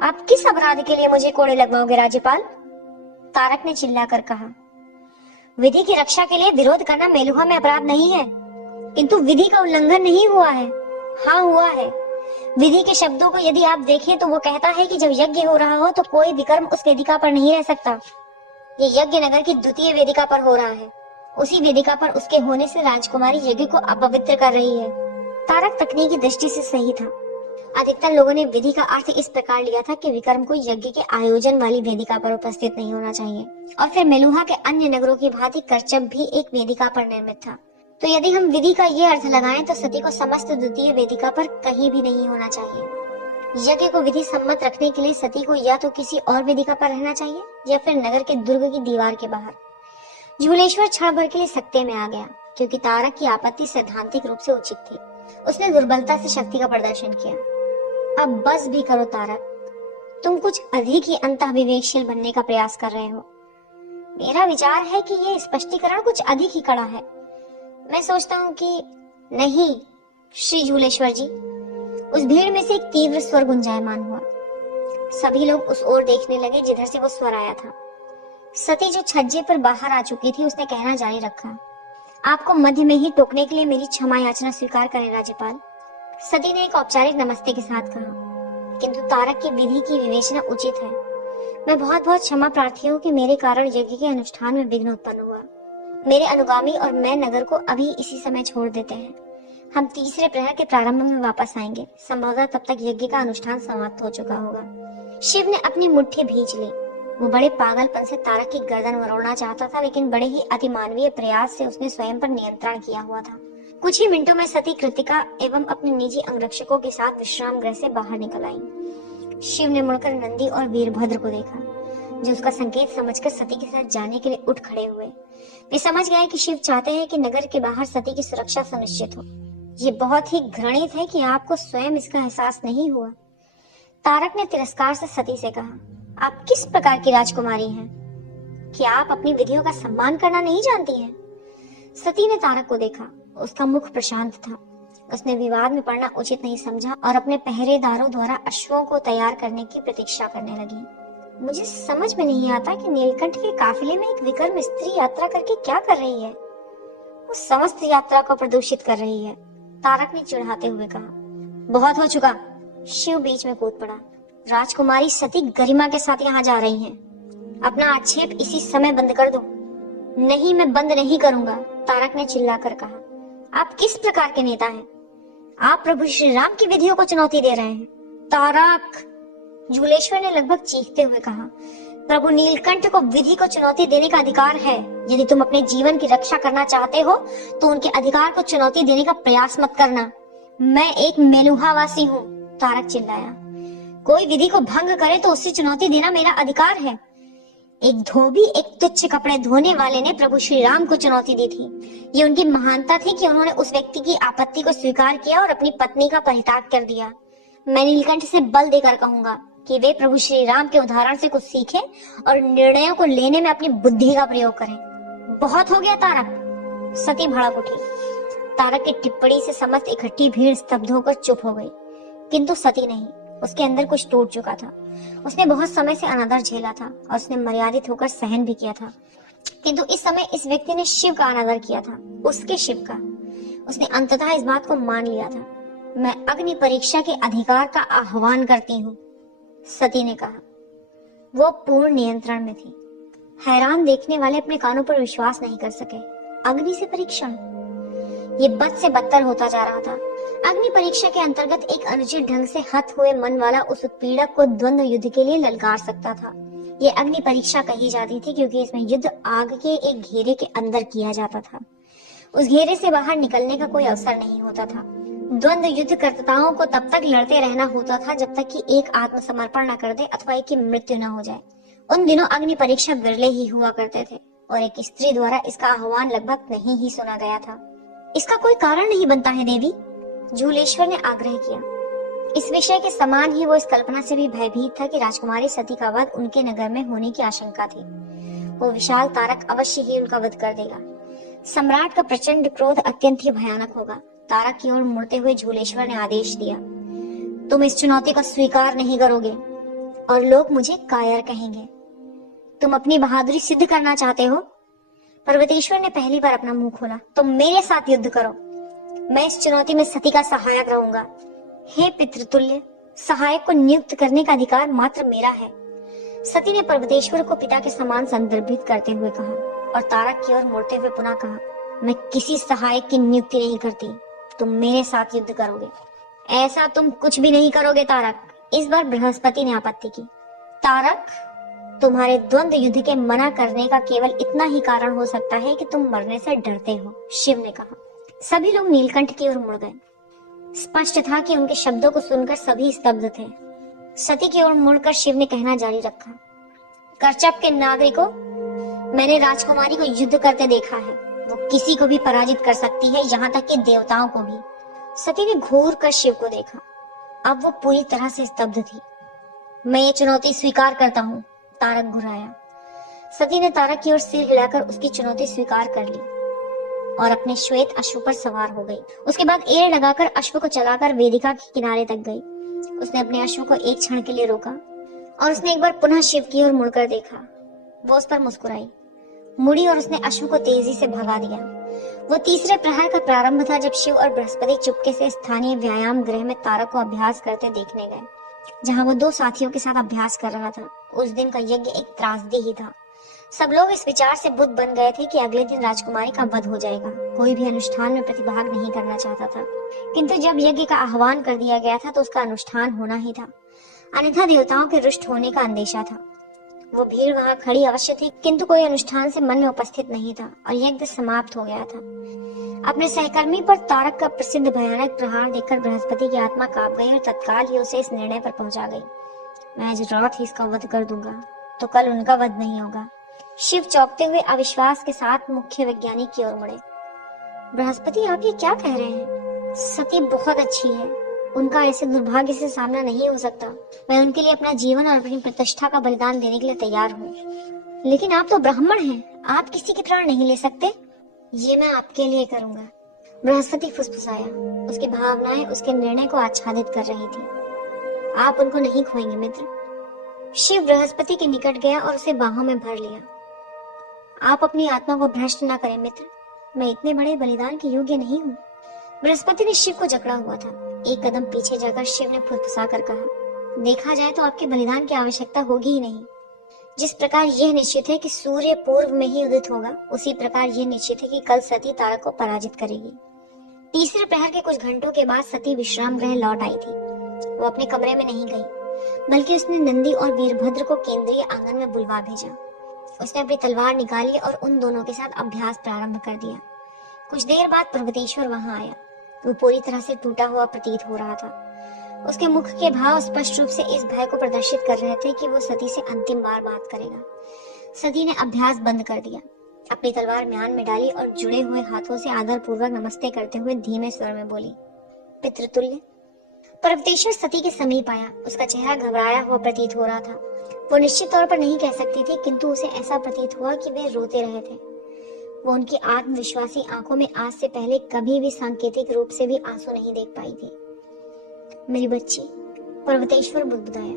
आप किस अपराध के लिए मुझे कोड़े लगवाओगे राज्यपाल? तारक ने चिल्लाकर कहा। विधि की रक्षा के लिए विरोध करना मेलुहा में अपराध नहीं है, किंतु विधि का उल्लंघन नहीं हुआ है। हाँ हुआ है। विधि के शब्दों को यदि आप देखें तो वो कहता है कि जब यज्ञ हो रहा हो तो कोई विकर्म उस वेदिका पर नहीं रह सकता। ये यज्ञ नगर की द्वितीय वेदिका पर हो रहा है। उसी वेदिका पर उसके होने से राजकुमारी यज्ञ को अपवित्र कर रही है। तारक तकनीकी दृष्टि से सही था। अधिकतर लोगों ने विधि का अर्थ इस प्रकार लिया था कि विक्रम को यज्ञ के आयोजन वाली वेदिका पर उपस्थित नहीं होना चाहिए, और फिर मेलुहा के अन्य नगरों की भांति करचब भी एक वेदिका पर निर्मित था। तो यदि हम विधि का ये अर्थ लगाएं तो सती को समस्त द्वितीय वेदिका पर कहीं भी नहीं होना चाहिए। यज्ञ को विधि सम्मत रखने के लिए सती को या तो किसी और वेदिका पर रहना चाहिए या फिर नगर के दुर्ग की दीवार के बाहर। झूलेश्वर क्षण भर के लिए सत्य में आ गया, क्योंकि तारक की आपत्ति सैद्धांतिक रूप से उचित थी। उसने दुर्बलता से शक्ति का प्रदर्शन किया। अब बस भी करो तारक, तुम कुछ अधिक ही अंतःविवेकशील बनने का प्रयास कर रहे हो। मेरा विचार है कि ये स्पष्टीकरण कुछ अधिक ही कड़ा है। मैं सोचता हूँ कि नहीं श्री झूलेश्वर जी। उस भीड़ में से एक तीव्र स्वर गुंजायमान हुआ। सभी लोग उस ओर देखने लगे जिधर से वो स्वर आया था। सती जो छज्जे पर बाहर आ चुकी थी उसने कहना जारी रखा, आपको मध्य में ही टोकने के लिए मेरी क्षमा याचना स्वीकार करें राज्यपाल। सती ने एक औपचारिक नमस्ते के साथ कहा, किंतु तारक की विधि की विवेचना उचित है। मैं बहुत बहुत क्षमा प्रार्थी हूँ कि मेरे कारण यज्ञ के अनुष्ठान में विघ्न उत्पन्न हुआ। मेरे अनुगामी और मैं नगर को अभी इसी समय छोड़ देते हैं। हम तीसरे प्रहर के प्रारंभ में वापस आएंगे। संभवतः तब तक यज्ञ का अनुष्ठान समाप्त हो चुका होगा। शिव ने अपनी मुट्ठी भींच ली। वो बड़े पागलपन से तारक की गर्दन मरोड़ना चाहता था, लेकिन बड़े ही अतिमानवीय प्रयास से उसने स्वयं पर नियंत्रण किया हुआ था। कुछ ही मिनटों में सती कृतिका एवं अपने निजी अंगरक्षकों के साथ विश्राम गृह से बाहर निकल आई। शिव ने मुड़कर नंदी और वीरभद्र को देखा, जो उसका संकेत समझकर सती के साथ जाने के लिए उठ खड़े हुए। वे समझ गए कि शिव चाहते हैं कि नगर के बाहर सती की सुरक्षा सुनिश्चित हो। ये बहुत ही घृणित है कि आपको स्वयं इसका एहसास नहीं हुआ। तारक ने तिरस्कार से सती से कहा, आप किस प्रकार की राजकुमारी हैं? क्या आप अपनी विधियों का सम्मान करना नहीं जानती हैं? सती ने तारक को देखा। उसका मुख प्रशांत था। उसने विवाद में पड़ना उचित नहीं समझा और अपने पहरेदारों द्वारा अश्वों को तैयार करने की प्रतीक्षा करने लगी। मुझे समझ में नहीं आता कि नीलकंठ के काफिले में एक विकर्म स्त्री यात्रा करके क्या कर रही है। वो समस्त यात्रा को प्रदूषित कर रही है, तारक ने चिढ़ाते हुए कहा। बहुत हो चुका। शिव बीच में कूद पड़ा। राजकुमारी सती गरिमा के साथ यहाँ जा रही हैं। अपना आक्षेप इसी समय बंद कर दो। नहीं, मैं बंद नहीं करूंगा, तारक ने चिल्लाकर कहा। आप किस प्रकार के नेता हैं? आप प्रभु श्री राम की विधियों को चुनौती दे रहे हैं। तारक, झूलेश्वर ने लगभग चीखते हुए कहा, प्रभु नीलकंठ को विधि को चुनौती देने का अधिकार है। यदि तुम अपने जीवन की रक्षा करना चाहते हो तो उनके अधिकार को चुनौती देने का प्रयास मत करना। मैं एक मेलुहावासी हूँ, तारक चिल्लाया। कोई विधि को भंग करे तो उससे चुनौती देना मेरा अधिकार है। एक धोबी, एक तुच्छ कपड़े धोने वाले ने प्रभु श्री राम को चुनौती दी थी। ये उनकी महानता थी कि उन्होंने उस व्यक्ति की आपत्ति को स्वीकार किया और अपनी पत्नी का परित्याग कर दिया। मैं नीलकंठ से बल देकर कहूंगा कि वे प्रभु श्री राम के उदाहरण से कुछ सीखें और निर्णयों को लेने में अपनी बुद्धि का प्रयोग करें। बहुत हो गया तारक, सती भड़क उठी। तारक की टिप्पणी से समस्त इकट्ठी भीड़ स्तब्ध होकर चुप हो गई, किंतु सती नहीं। उसके अंदर कुछ टूट चुका था। उसने बहुत समय से अनादर झेला था और उसने मर्यादित होकर सहन भी किया था, किंतु इस समय इस व्यक्ति ने शिव का अनादर किया था, उसके शिव का। उसने अंततः इस बात को मान लिया था। मैं अग्नि परीक्षा के अधिकार का आह्वान करती हूँ, सती ने कहा। वो पूर्ण नियंत्रण में थी। हैरान देखने वाले अपने कानों पर विश्वास नहीं कर सके। अग्नि से परीक्षण, ये बद से बदतर होता जा रहा था। अग्नि परीक्षा के अंतर्गत एक अनुचित ढंग से हत हुए मन वाला उस उत्पीड़क को द्वंद्व युद्ध के लिए ललकार सकता था। ये अग्नि परीक्षा कही जाती थी क्योंकि इसमें युद्ध आग के एक घेरे के अंदर किया जाता था। उस घेरे से बाहर निकलने का कोई अवसर नहीं होता था। द्वंद्व युद्ध कर्ताओं को तब तक लड़ते रहना होता था जब तक कि एक आत्मसमर्पण न कर दे अथवा एक की मृत्यु न हो जाए। उन दिनों अग्नि परीक्षा विरले ही हुआ करते थे और एक स्त्री द्वारा इसका आह्वान लगभग नहीं ही सुना गया था। इसका कोई कारण नहीं बनता है देवी, झूलेश्वर ने आग्रह किया। इस विषय के समान ही वो इस कल्पना से भी भयभीत था कि राजकुमारी सती का वध उनके नगर में होने की आशंका थी। वो विशाल तारक अवश्य ही उनका वध कर देगा। सम्राट का प्रचंड क्रोध अत्यंत ही भयानक होगा। तारक की ओर मुड़ते हुए झूलेश्वर ने आदेश दिया, तुम इस चुनौती को स्वीकार नहीं करोगे और लोग मुझे कायर कहेंगे। तुम अपनी बहादुरी सिद्ध करना चाहते हो? पर्वतेश्वर ने पहली बार अपना मुंह खोला। तुम मेरे साथ युद्ध करो, मैं इस चुनौती में सती का सहायक रहूंगा। हे पितृतुल्य, सहायक को नियुक्त करने का अधिकार मात्र मेरा है। सती ने पर्वतेश्वर को पिता के समान संदर्भित करते हुए कहा और तारक की ओर मुड़ते हुए पुनः कहा, मैं किसी सहायक की नियुक्ति नहीं करती, तुम मेरे साथ युद्ध करोगे। ऐसा तुम कुछ भी नहीं करोगे तारक। इस बार बृहस्पति ने आपत्ति की। तारक, तुम्हारे द्वंद्व युद्ध के मना करने का केवल इतना ही कारण हो सकता है कि तुम मरने से डरते हो, शिव ने कहा। सभी लोग नीलकंठ की ओर मुड़ गए। स्पष्ट था कि उनके शब्दों को सुनकर सभी स्तब्ध थे। सती की ओर मुड़कर शिव ने कहना जारी रखा, करचप के नागरिकों, मैंने राजकुमारी को युद्ध करते देखा है। वो किसी को भी पराजित कर सकती है, यहाँ तक कि देवताओं को भी। सती ने घूर कर शिव को देखा। अब वो पूरी तरह से स्तब्ध थी। मैं ये चुनौती स्वीकार करता हूँ, तारक घुराया। सती ने तारक की ओर सिर हिलाकर उसकी चुनौती स्वीकार कर ली और अपने श्वेत अश्व पर सवार हो गई। उसके बाद एड़ लगाकर अश्व को चलाकर वेदिका के किनारे तक गई। उसने अपने अश्व को एक क्षण के लिए रोका और उसने एक बार पुनः शिव की ओर मुड़कर देखा। वो उस पर मुस्कुराई, मुड़ी और उसने अश्व को तेजी से भगा दिया। वो तीसरे प्रहर का प्रारंभ था जब शिव और बृहस्पति चुपके से स्थानीय व्यायाम गृह में तारक को अभ्यास करते देखने गए, जहाँ वो 2 साथियों के साथ अभ्यास कर रहा था। उस दिन का यज्ञ एक त्रासदी ही था। सब लोग इस विचार से बुद्ध बन गए थे कि अगले दिन राजकुमारी का वध हो जाएगा। कोई भी अनुष्ठान में प्रतिभाग नहीं करना चाहता था, किंतु जब यज्ञ का आह्वान कर दिया गया था तो उसका अनुष्ठान होना ही था, अन्यथा देवताओं के रुष्ट होने का अंदेशा था। वो भीड़ वहां खड़ी अवश्य थी, किंतु कोई अनुष्ठान से मन में उपस्थित नहीं था और यज्ञ समाप्त हो गया था। अपने सहकर्मी पर तारक का प्रसिद्ध भयानक प्रहार देखकर बृहस्पति की आत्मा कांप गई और तत्काल ही उसे इस निर्णय पर पहुंचा गई, मैं आज रात ही इसका वध कर दूंगा तो कल उनका वध नहीं होगा। शिव चौंकते हुए अविश्वास के साथ मुख्य वैज्ञानिक की ओर मुड़े। बृहस्पति, आप ये क्या कह रहे हैं? सती बहुत अच्छी है, उनका ऐसे दुर्भाग्य से सामना नहीं हो सकता। मैं उनके लिए अपना जीवन और अपनी प्रतिष्ठा का बलिदान देने के लिए तैयार हूँ। लेकिन आप तो ब्राह्मण हैं, आप किसी के प्राण नहीं ले सकते। ये मैं आपके लिए करूंगा, बृहस्पति फुसफुसाया। उसकी भावनाएं उसके निर्णय को आच्छादित कर रही थी। आप उनको नहीं खोएंगे मित्र। शिव बृहस्पति के निकट गया और उसे बाहों में भर लिया। आप अपनी आत्मा को भ्रष्ट न करें मित्र, मैं इतने बड़े बलिदान के योग्य नहीं हूँ। बृहस्पति ने शिव को जकड़ा हुआ था। एक कदम पीछे जाकर शिव ने फुसफुसा कर कहा, देखा जाए तो आपके बलिदान की आवश्यकता होगी ही नहीं। जिस प्रकार यह निश्चित है कि सूर्य पूर्व में ही उदित होगा, उसी प्रकार यह निश्चित है कि कल सती तारक को पराजित करेगी। तीसरे प्रहर के कुछ घंटों के बाद सती विश्राम गृह लौट आई थी। वो अपने कमरे में नहीं गई, बल्कि उसने नंदी और वीरभद्र को केंद्रीय आंगन में बुलवा भेजा। उसने अपनी तलवार निकाली और उन दोनों के साथ अभ्यास प्रारंभ कर दिया। कुछ देर बाद पर्वतेश्वर वहां आया। वो पूरी तरह से टूटा हुआ प्रतीत हो रहा था। उसके मुख के भाव स्पष्ट रूप से इस भय को प्रदर्शित कर रहे थे कि वो सती से अंतिम बार बात करेगा। सती ने अभ्यास बंद कर दिया, अपनी तलवार म्यान में डाली और जुड़े हुए हाथों से आदर पूर्वक नमस्ते करते हुए धीमे स्वर में बोली, पितृतुल्य। पर्वतेश्वर सती के समीप आया। उसका चेहरा घबराया हुआ प्रतीत हो रहा था। वो निश्चित तौर पर नहीं कह सकती थी, किंतु उसे ऐसा प्रतीत हुआ कि वे रोते रहे थे। वो उनकी आत्मविश्वासी आंखों में आज से पहले कभी भी सांकेतिक रूप से भी आंसू नहीं देख पाई थी। मेरी बच्ची, पर्वतेश्वर बुदबुदाया,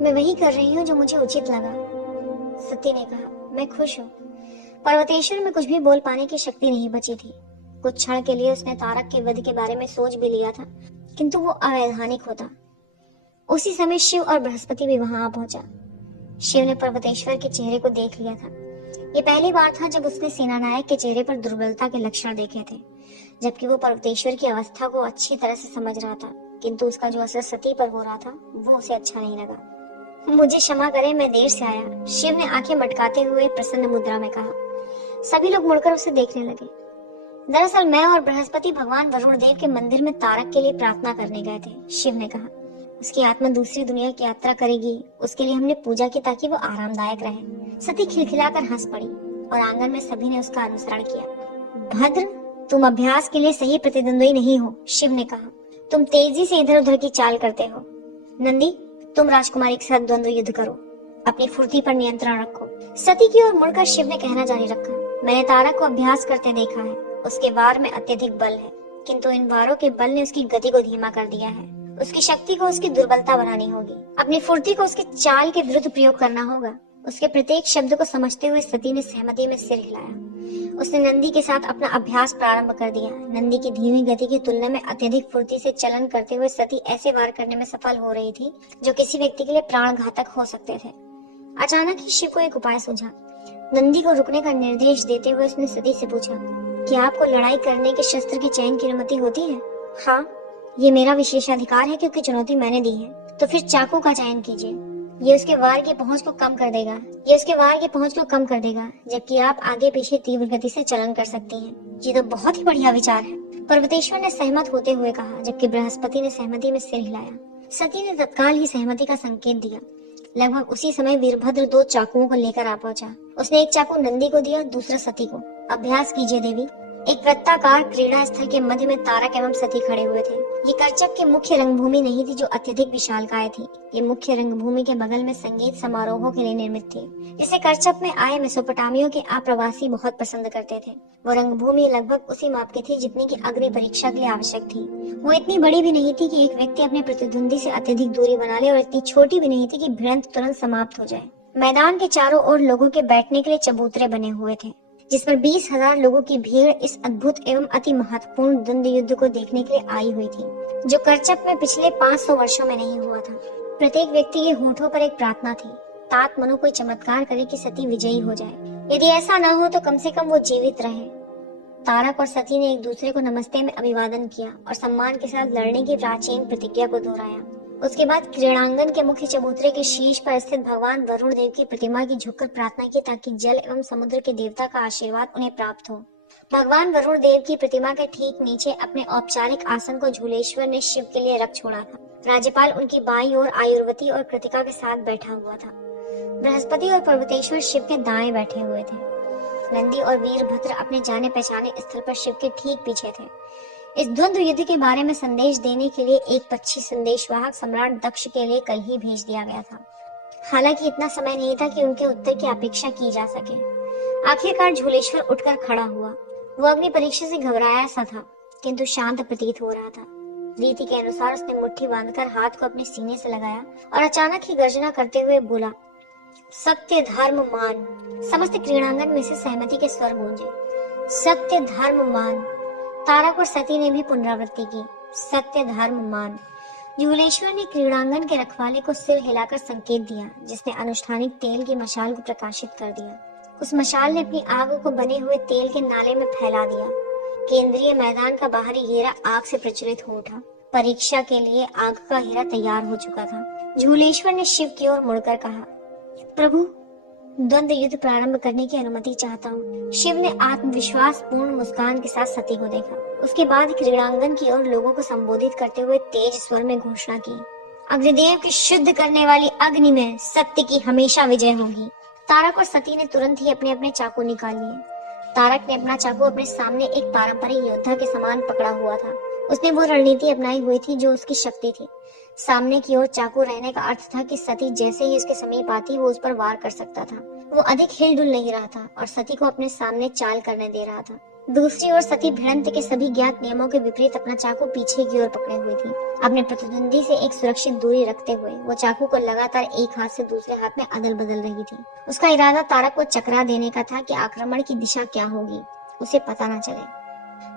मैं वही कर रही हूँ जो मुझे उचित लगा। सती ने कहा, मैं खुश हूँ। पर्वतेश्वर में कुछ भी बोल पाने की शक्ति नहीं बची थी। कुछ क्षण के लिए उसने तारक के वध के बारे में सोच भी लिया था, किंतु वो अवैधानिक होता। उसी समय शिव और बृहस्पति भी वहां आ पहुंचा। शिव ने पर्वतेश्वर के चेहरे को देख लिया था। ये पहली बार था जब उसने सेनानायक के चेहरे पर दुर्बलता के लक्षण देखे थे। जबकि वो पर्वतेश्वर की अवस्था को अच्छी तरह से समझ रहा था, किंतु उसका जो असर सती पर हो रहा था वो उसे अच्छा नहीं लगा। मुझे क्षमा करें, मैं देर से आया, शिव ने आंखें मटकाते हुए प्रसन्न मुद्रा में कहा। सभी लोग मुड़कर उसे देखने लगे। दरअसल मैं और बृहस्पति भगवान वरुण देव के मंदिर में तारक के लिए प्रार्थना करने गए थे, शिव ने कहा। उसकी आत्मा दूसरी दुनिया की यात्रा करेगी, उसके लिए हमने पूजा की ताकि वो आरामदायक रहे। सती खिलखिलाकर हंस पड़ी और आंगन में सभी ने उसका अनुसरण किया। भद्र, तुम अभ्यास के लिए सही प्रतिद्वंदी नहीं हो, शिव ने कहा। तुम तेजी से इधर उधर की चाल करते हो। नंदी, तुम राजकुमारी के साथ द्वंद्व युद्ध करो, अपनी फुर्ती पर नियंत्रण रखो। सती की ओर मुड़कर शिव ने कहना जारी रखा, मैंने तारक को अभ्यास करते देखा है। उसके वार में अत्यधिक बल है, किंतु इन वारों के बल ने उसकी गति को धीमा कर दिया है। उसकी शक्ति को उसकी दुर्बलता बनानी होगी। अपनी फुर्ती को उसके चाल के विरुद्ध प्रयोग करना होगा। उसके प्रत्येक शब्द को समझते हुए सती ने सहमति में सिर हिलाया। उसने नंदी के साथ अपना अभ्यास प्रारंभ कर दिया। नंदी की धीमी गति की तुलना में अत्यधिक फुर्ती से चलन करते हुए सती ऐसे वार करने में सफल हो रही थी जो किसी व्यक्ति के लिए प्राण घातक हो सकते थे। अचानक ही शिव को एक उपाय सूझा। नंदी को रुकने का निर्देश देते हुए उसने सती से पूछा, क्या आपको लड़ाई करने के शस्त्र के चयन की अनुमति होती है? हाँ, ये मेरा विशेषाधिकार है क्योंकि चुनौती मैंने दी है। तो फिर चाकू का चयन कीजिए, ये उसके वार की पहुंच को कम कर देगा, जबकि आप आगे पीछे तीव्र गति से चलन कर सकती हैं। ये तो बहुत ही बढ़िया विचार है, पर्वतेश्वर ने सहमत होते हुए कहा, जबकि बृहस्पति ने सहमति में सिर हिलाया। सती ने तत्काल ही सहमति का संकेत दिया। लगभग उसी समय वीरभद्र 2 चाकुओं को लेकर आ पहुंचा। उसने एक चाकू नंदी को दिया, दूसरा सती को। अभ्यास कीजिए देवी। एक वृत्ताकार क्रीड़ा स्थल के मध्य में तारक एवं सती खड़े हुए थे। ये कर्चक की मुख्य रंगभूमि नहीं थी जो अत्यधिक विशालकाय थी। ये मुख्य रंगभूमि के बगल में संगीत समारोहों के लिए निर्मित थी, जिसे कर्चक में आए मेसोपोटामियों के आप्रवासी बहुत पसंद करते थे। वो रंगभूमि लगभग उसी माप की थी जितनी की अग्नि परीक्षा के लिए आवश्यक थी। वो इतनी बड़ी भी नहीं थी कि एक व्यक्ति अपने प्रतिद्वंदी से अत्यधिक दूरी बना ले और इतनी छोटी भी नहीं थी कि भिड़ंत तुरंत समाप्त हो जाए। मैदान के चारों ओर लोगों के बैठने के लिए चबूतरे बने हुए थे, जिस पर 20,000 लोगों की भीड़ इस अद्भुत एवं अति महत्वपूर्ण द्वंद्व युद्ध को देखने के लिए आई हुई थी, जो कर्चक में पिछले 500 वर्षों में नहीं हुआ था। प्रत्येक व्यक्ति के होठों पर एक प्रार्थना थी, तात मनो कोई चमत्कार करे कि सती विजयी हो जाए। यदि ऐसा न हो तो कम से कम वो जीवित रहे। तारक और सती ने एक दूसरे को नमस्ते में अभिवादन किया और सम्मान के साथ लड़ने की प्राचीन प्रतिज्ञा को दोहराया। उसके बाद क्रीड़ांगन के मुख्य चबूतरे के शीर्ष पर स्थित भगवान वरुण देव की प्रतिमा की झुककर प्रार्थना की ताकि जल एवं समुद्र के देवता का आशीर्वाद उन्हें प्राप्त हो। भगवान वरुण देव की प्रतिमा के ठीक नीचे अपने औपचारिक आसन को झूलेश्वर ने शिव के लिए रख छोड़ा था। राज्यपाल उनकी बाईं ओर आयुर्वती और कृतिका के साथ बैठा हुआ था। बृहस्पति और पर्वतेश्वर शिव के दाएं बैठे हुए थे। नंदी और वीरभद्र अपने जाने पहचाने स्थल पर शिव के ठीक पीछे थे। इस द्वंद्व युद्ध के बारे में संदेश देने के लिए एक पक्षी संदेशवाहक सम्राट दक्ष के लिए कल ही भेज दिया गया था। हालांकि इतना समय नहीं था कि उनके उत्तर की अपेक्षा की जा सके। आखिरकार झूलेश्वर उठकर खड़ा हुआ। वो अग्नि परीक्षा से घबराया सा था, किंतु शांत प्रतीत हो रहा था। रीति के अनुसार उसने मुट्ठी बांधकर हाथ को अपने सीने से लगाया और अचानक ही गर्जना करते हुए बोला, सत्य धर्म मान। समस्त क्रीड़ांगन में से सहमति के स्वर गूंजे। सत्य धर्म मान। तारक और सती ने भी पुनरावृत्ति की, सत्य धर्म मान। झूलेश्वर ने क्रीड़ांगन के रखवाले को सिर हिलाकर संकेत दिया, जिसने अनुष्ठानिक तेल की मशाल को प्रकाशित कर दिया। उस मशाल ने अपनी आग को बने हुए तेल के नाले में फैला दिया। केंद्रीय मैदान का बाहरी घेरा आग से प्रज्वलित हो उठा। परीक्षा के लिए आग का घेरा तैयार हो चुका था। झूलेश्वर ने शिव की ओर मुड़कर कहा, प्रभु, द्वंद्व युद्ध प्रारंभ करने की अनुमति चाहता हूँ। शिव ने आत्मविश्वास पूर्ण मुस्कान के साथ सती को देखा। उसके बाद क्रीड़ांगन की ओर लोगों को संबोधित करते हुए तेज स्वर में घोषणा की, अग्निदेव की शुद्ध करने वाली अग्नि में सत्य की हमेशा विजय होगी। तारक और सती ने तुरंत ही अपने अपने चाकू निकाल लिए। तारक ने अपना चाकू अपने सामने एक पारंपरिक योद्धा के समान पकड़ा हुआ था। उसने वो रणनीति अपनाई हुई थी जो उसकी शक्ति थी। सामने की ओर चाकू रहने का अर्थ था कि सती जैसे ही उसके समीप आती वो उस पर वार कर सकता था। वो अधिक हिलडुल नहीं रहा था और सती को अपने सामने चाल करने दे रहा था। दूसरी ओर सती भिड़ंत के सभी ज्ञात नियमों के विपरीत अपना चाकू पीछे की ओर पकड़े हुई थी। अपने प्रतिद्वंदी से एक सुरक्षित दूरी रखते हुए वो चाकू को लगातार एक हाथ से दूसरे हाथ में अदल बदल रही थी। उसका इरादा तारक को चकरा देने का था कि आक्रमण की दिशा क्या होगी, उसे पता न चले।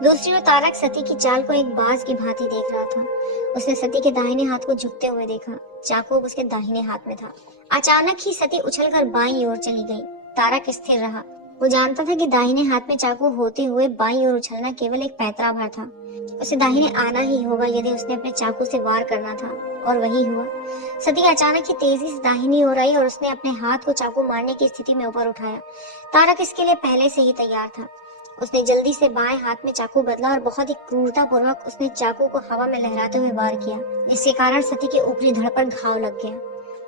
दूसरी ओर तारक सती की चाल को एक बाज की भांति देख रहा था। उसने सती के दाहिने हाथ को झुकते हुए देखा। चाकू उसके दाहिने हाथ में था। अचानक ही सती उछलकर बाईं ओर चली गई। तारक स्थिर रहा। वो जानता था कि दाहिने हाथ में चाकू होते हुए बाईं ओर उछलना केवल एक पैंतरा भर था। उसे दाहिने आना ही होगा यदि उसने अपने चाकू से वार करना था, और वही हुआ। सती अचानक ही तेजी से दाहिनी ओर आई और उसने अपने हाथ को चाकू मारने की स्थिति में ऊपर उठाया। तारक इसके लिए पहले से ही तैयार था। उसने जल्दी से बाएं हाथ में चाकू बदला और बहुत ही क्रूरता पूर्वक उसने चाकू को हवा में लहराते हुए वार किया, जिसके कारण सती के ऊपरी धड़ पर घाव लग गया।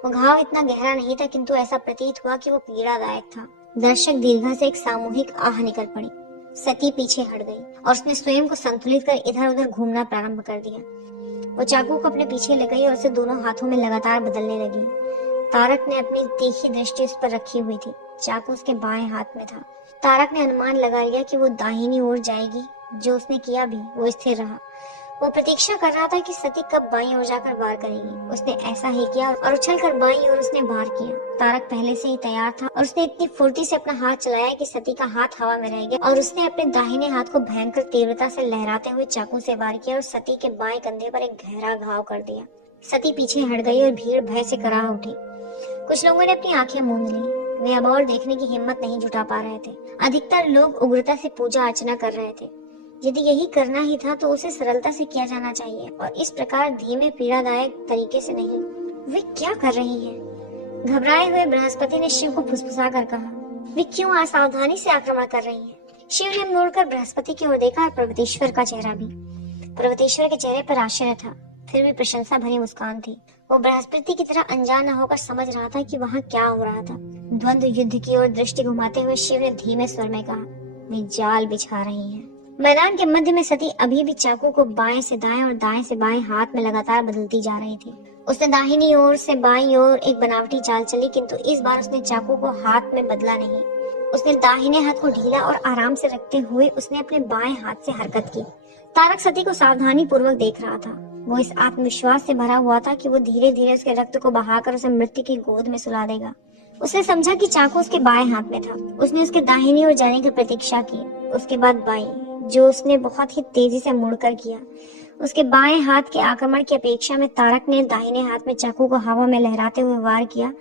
वो घाव इतना गहरा नहीं था, किंतु ऐसा प्रतीत हुआ कि वो पीड़ादायक था। दर्शक दीर्घा से एक सामूहिक आह निकल पड़ी। सती पीछे हट गई और उसने स्वयं को संतुलित कर इधर उधर घूमना प्रारंभ कर दिया। वो चाकू को अपने पीछे लगाई और उसे दोनों हाथों में लगातार बदलने लगी। तारक ने अपनी तीखी दृष्टि उस पर रखी हुई थी। चाकू उसके बाएं हाथ में था। तारक ने अनुमान लगा लिया कि वो दाहिनी ओर जाएगी। जो उसने किया भी, वो स्थिर रहा। वो प्रतीक्षा कर रहा था कि सती कब बाईं ओर जाकर वार करेगी। उसने ऐसा ही किया और उछलकर बाईं ओर उसने वार किया। तारक पहले से ही तैयार था और उसने इतनी फुर्ती से अपना हाथ चलाया कि सती का हाथ हवा में रह गया और उसने अपने दाहिने हाथ को भयंकर तीव्रता से लहराते हुए चाकू से वार किया और सती के बाएं कंधे पर एक गहरा घाव कर दिया। सती पीछे हट गई और भीड़ भय से कराह उठी। कुछ लोगों ने अपनी आंखें मूंद ली। वे अब और देखने की हिम्मत नहीं जुटा पा रहे थे। अधिकतर लोग उग्रता से पूजा अर्चना कर रहे थे। यदि यही करना ही था तो उसे सरलता से किया जाना चाहिए और इस प्रकार धीमे पीड़ादायक तरीके से नहीं। वे क्या कर रही हैं? घबराए हुए बृहस्पति ने शिव को फुसफुसा कर कहा, वे क्यों असावधानी से आक्रमण कर रही हैं? शिव ने मुड़कर बृहस्पति की ओर देखा और पर्वतेश्वर का चेहरा भी। पर्वतेश्वर के चेहरे पर आश्चर्य था, फिर भी प्रशंसा भरी मुस्कान थी। वो बृहस्पति की तरह अनजान न होकर समझ रहा था कि वहाँ क्या हो रहा था। द्वंद्व युद्ध की ओर दृष्टि घुमाते हुए शिव ने धीमे स्वर में कहा, वे जाल बिछा रही हैं। मैदान के मध्य में सती अभी भी चाकू को बाएं से दाएं और दाएं से बाएं हाथ में लगातार बदलती जा रही थी। उसने दाहिनी ओर से बाईं ओर एक बनावटी चाल चली, किंतु इस बार उसने चाकू को हाथ में बदला नहीं। उसने दाहिने हाथ को ढीला और आराम से रखते हुए उसने अपने बाएं हाथ से हरकत की। तारक सती को सावधानी पूर्वक देख रहा था। वो इस आत्मविश्वास से भरा हुआ था कि वो धीरे धीरे उसके रक्त को बहाकर उसे मृत्यु की गोद में सुला देगा। उसने समझा कि चाकू उसके बाएं हाथ में था। उसने उसके दाहिनी ओर जाने की प्रतीक्षा की, उसके बाद बाईं, जो उसने बहुत ही तेजी से मुड़कर किया। उसके बाएं हाथ के आक्रमण की अपेक्षा में तारक ने दाहिने हाथ में चाकू को हवा में लहराते हुए वार किया।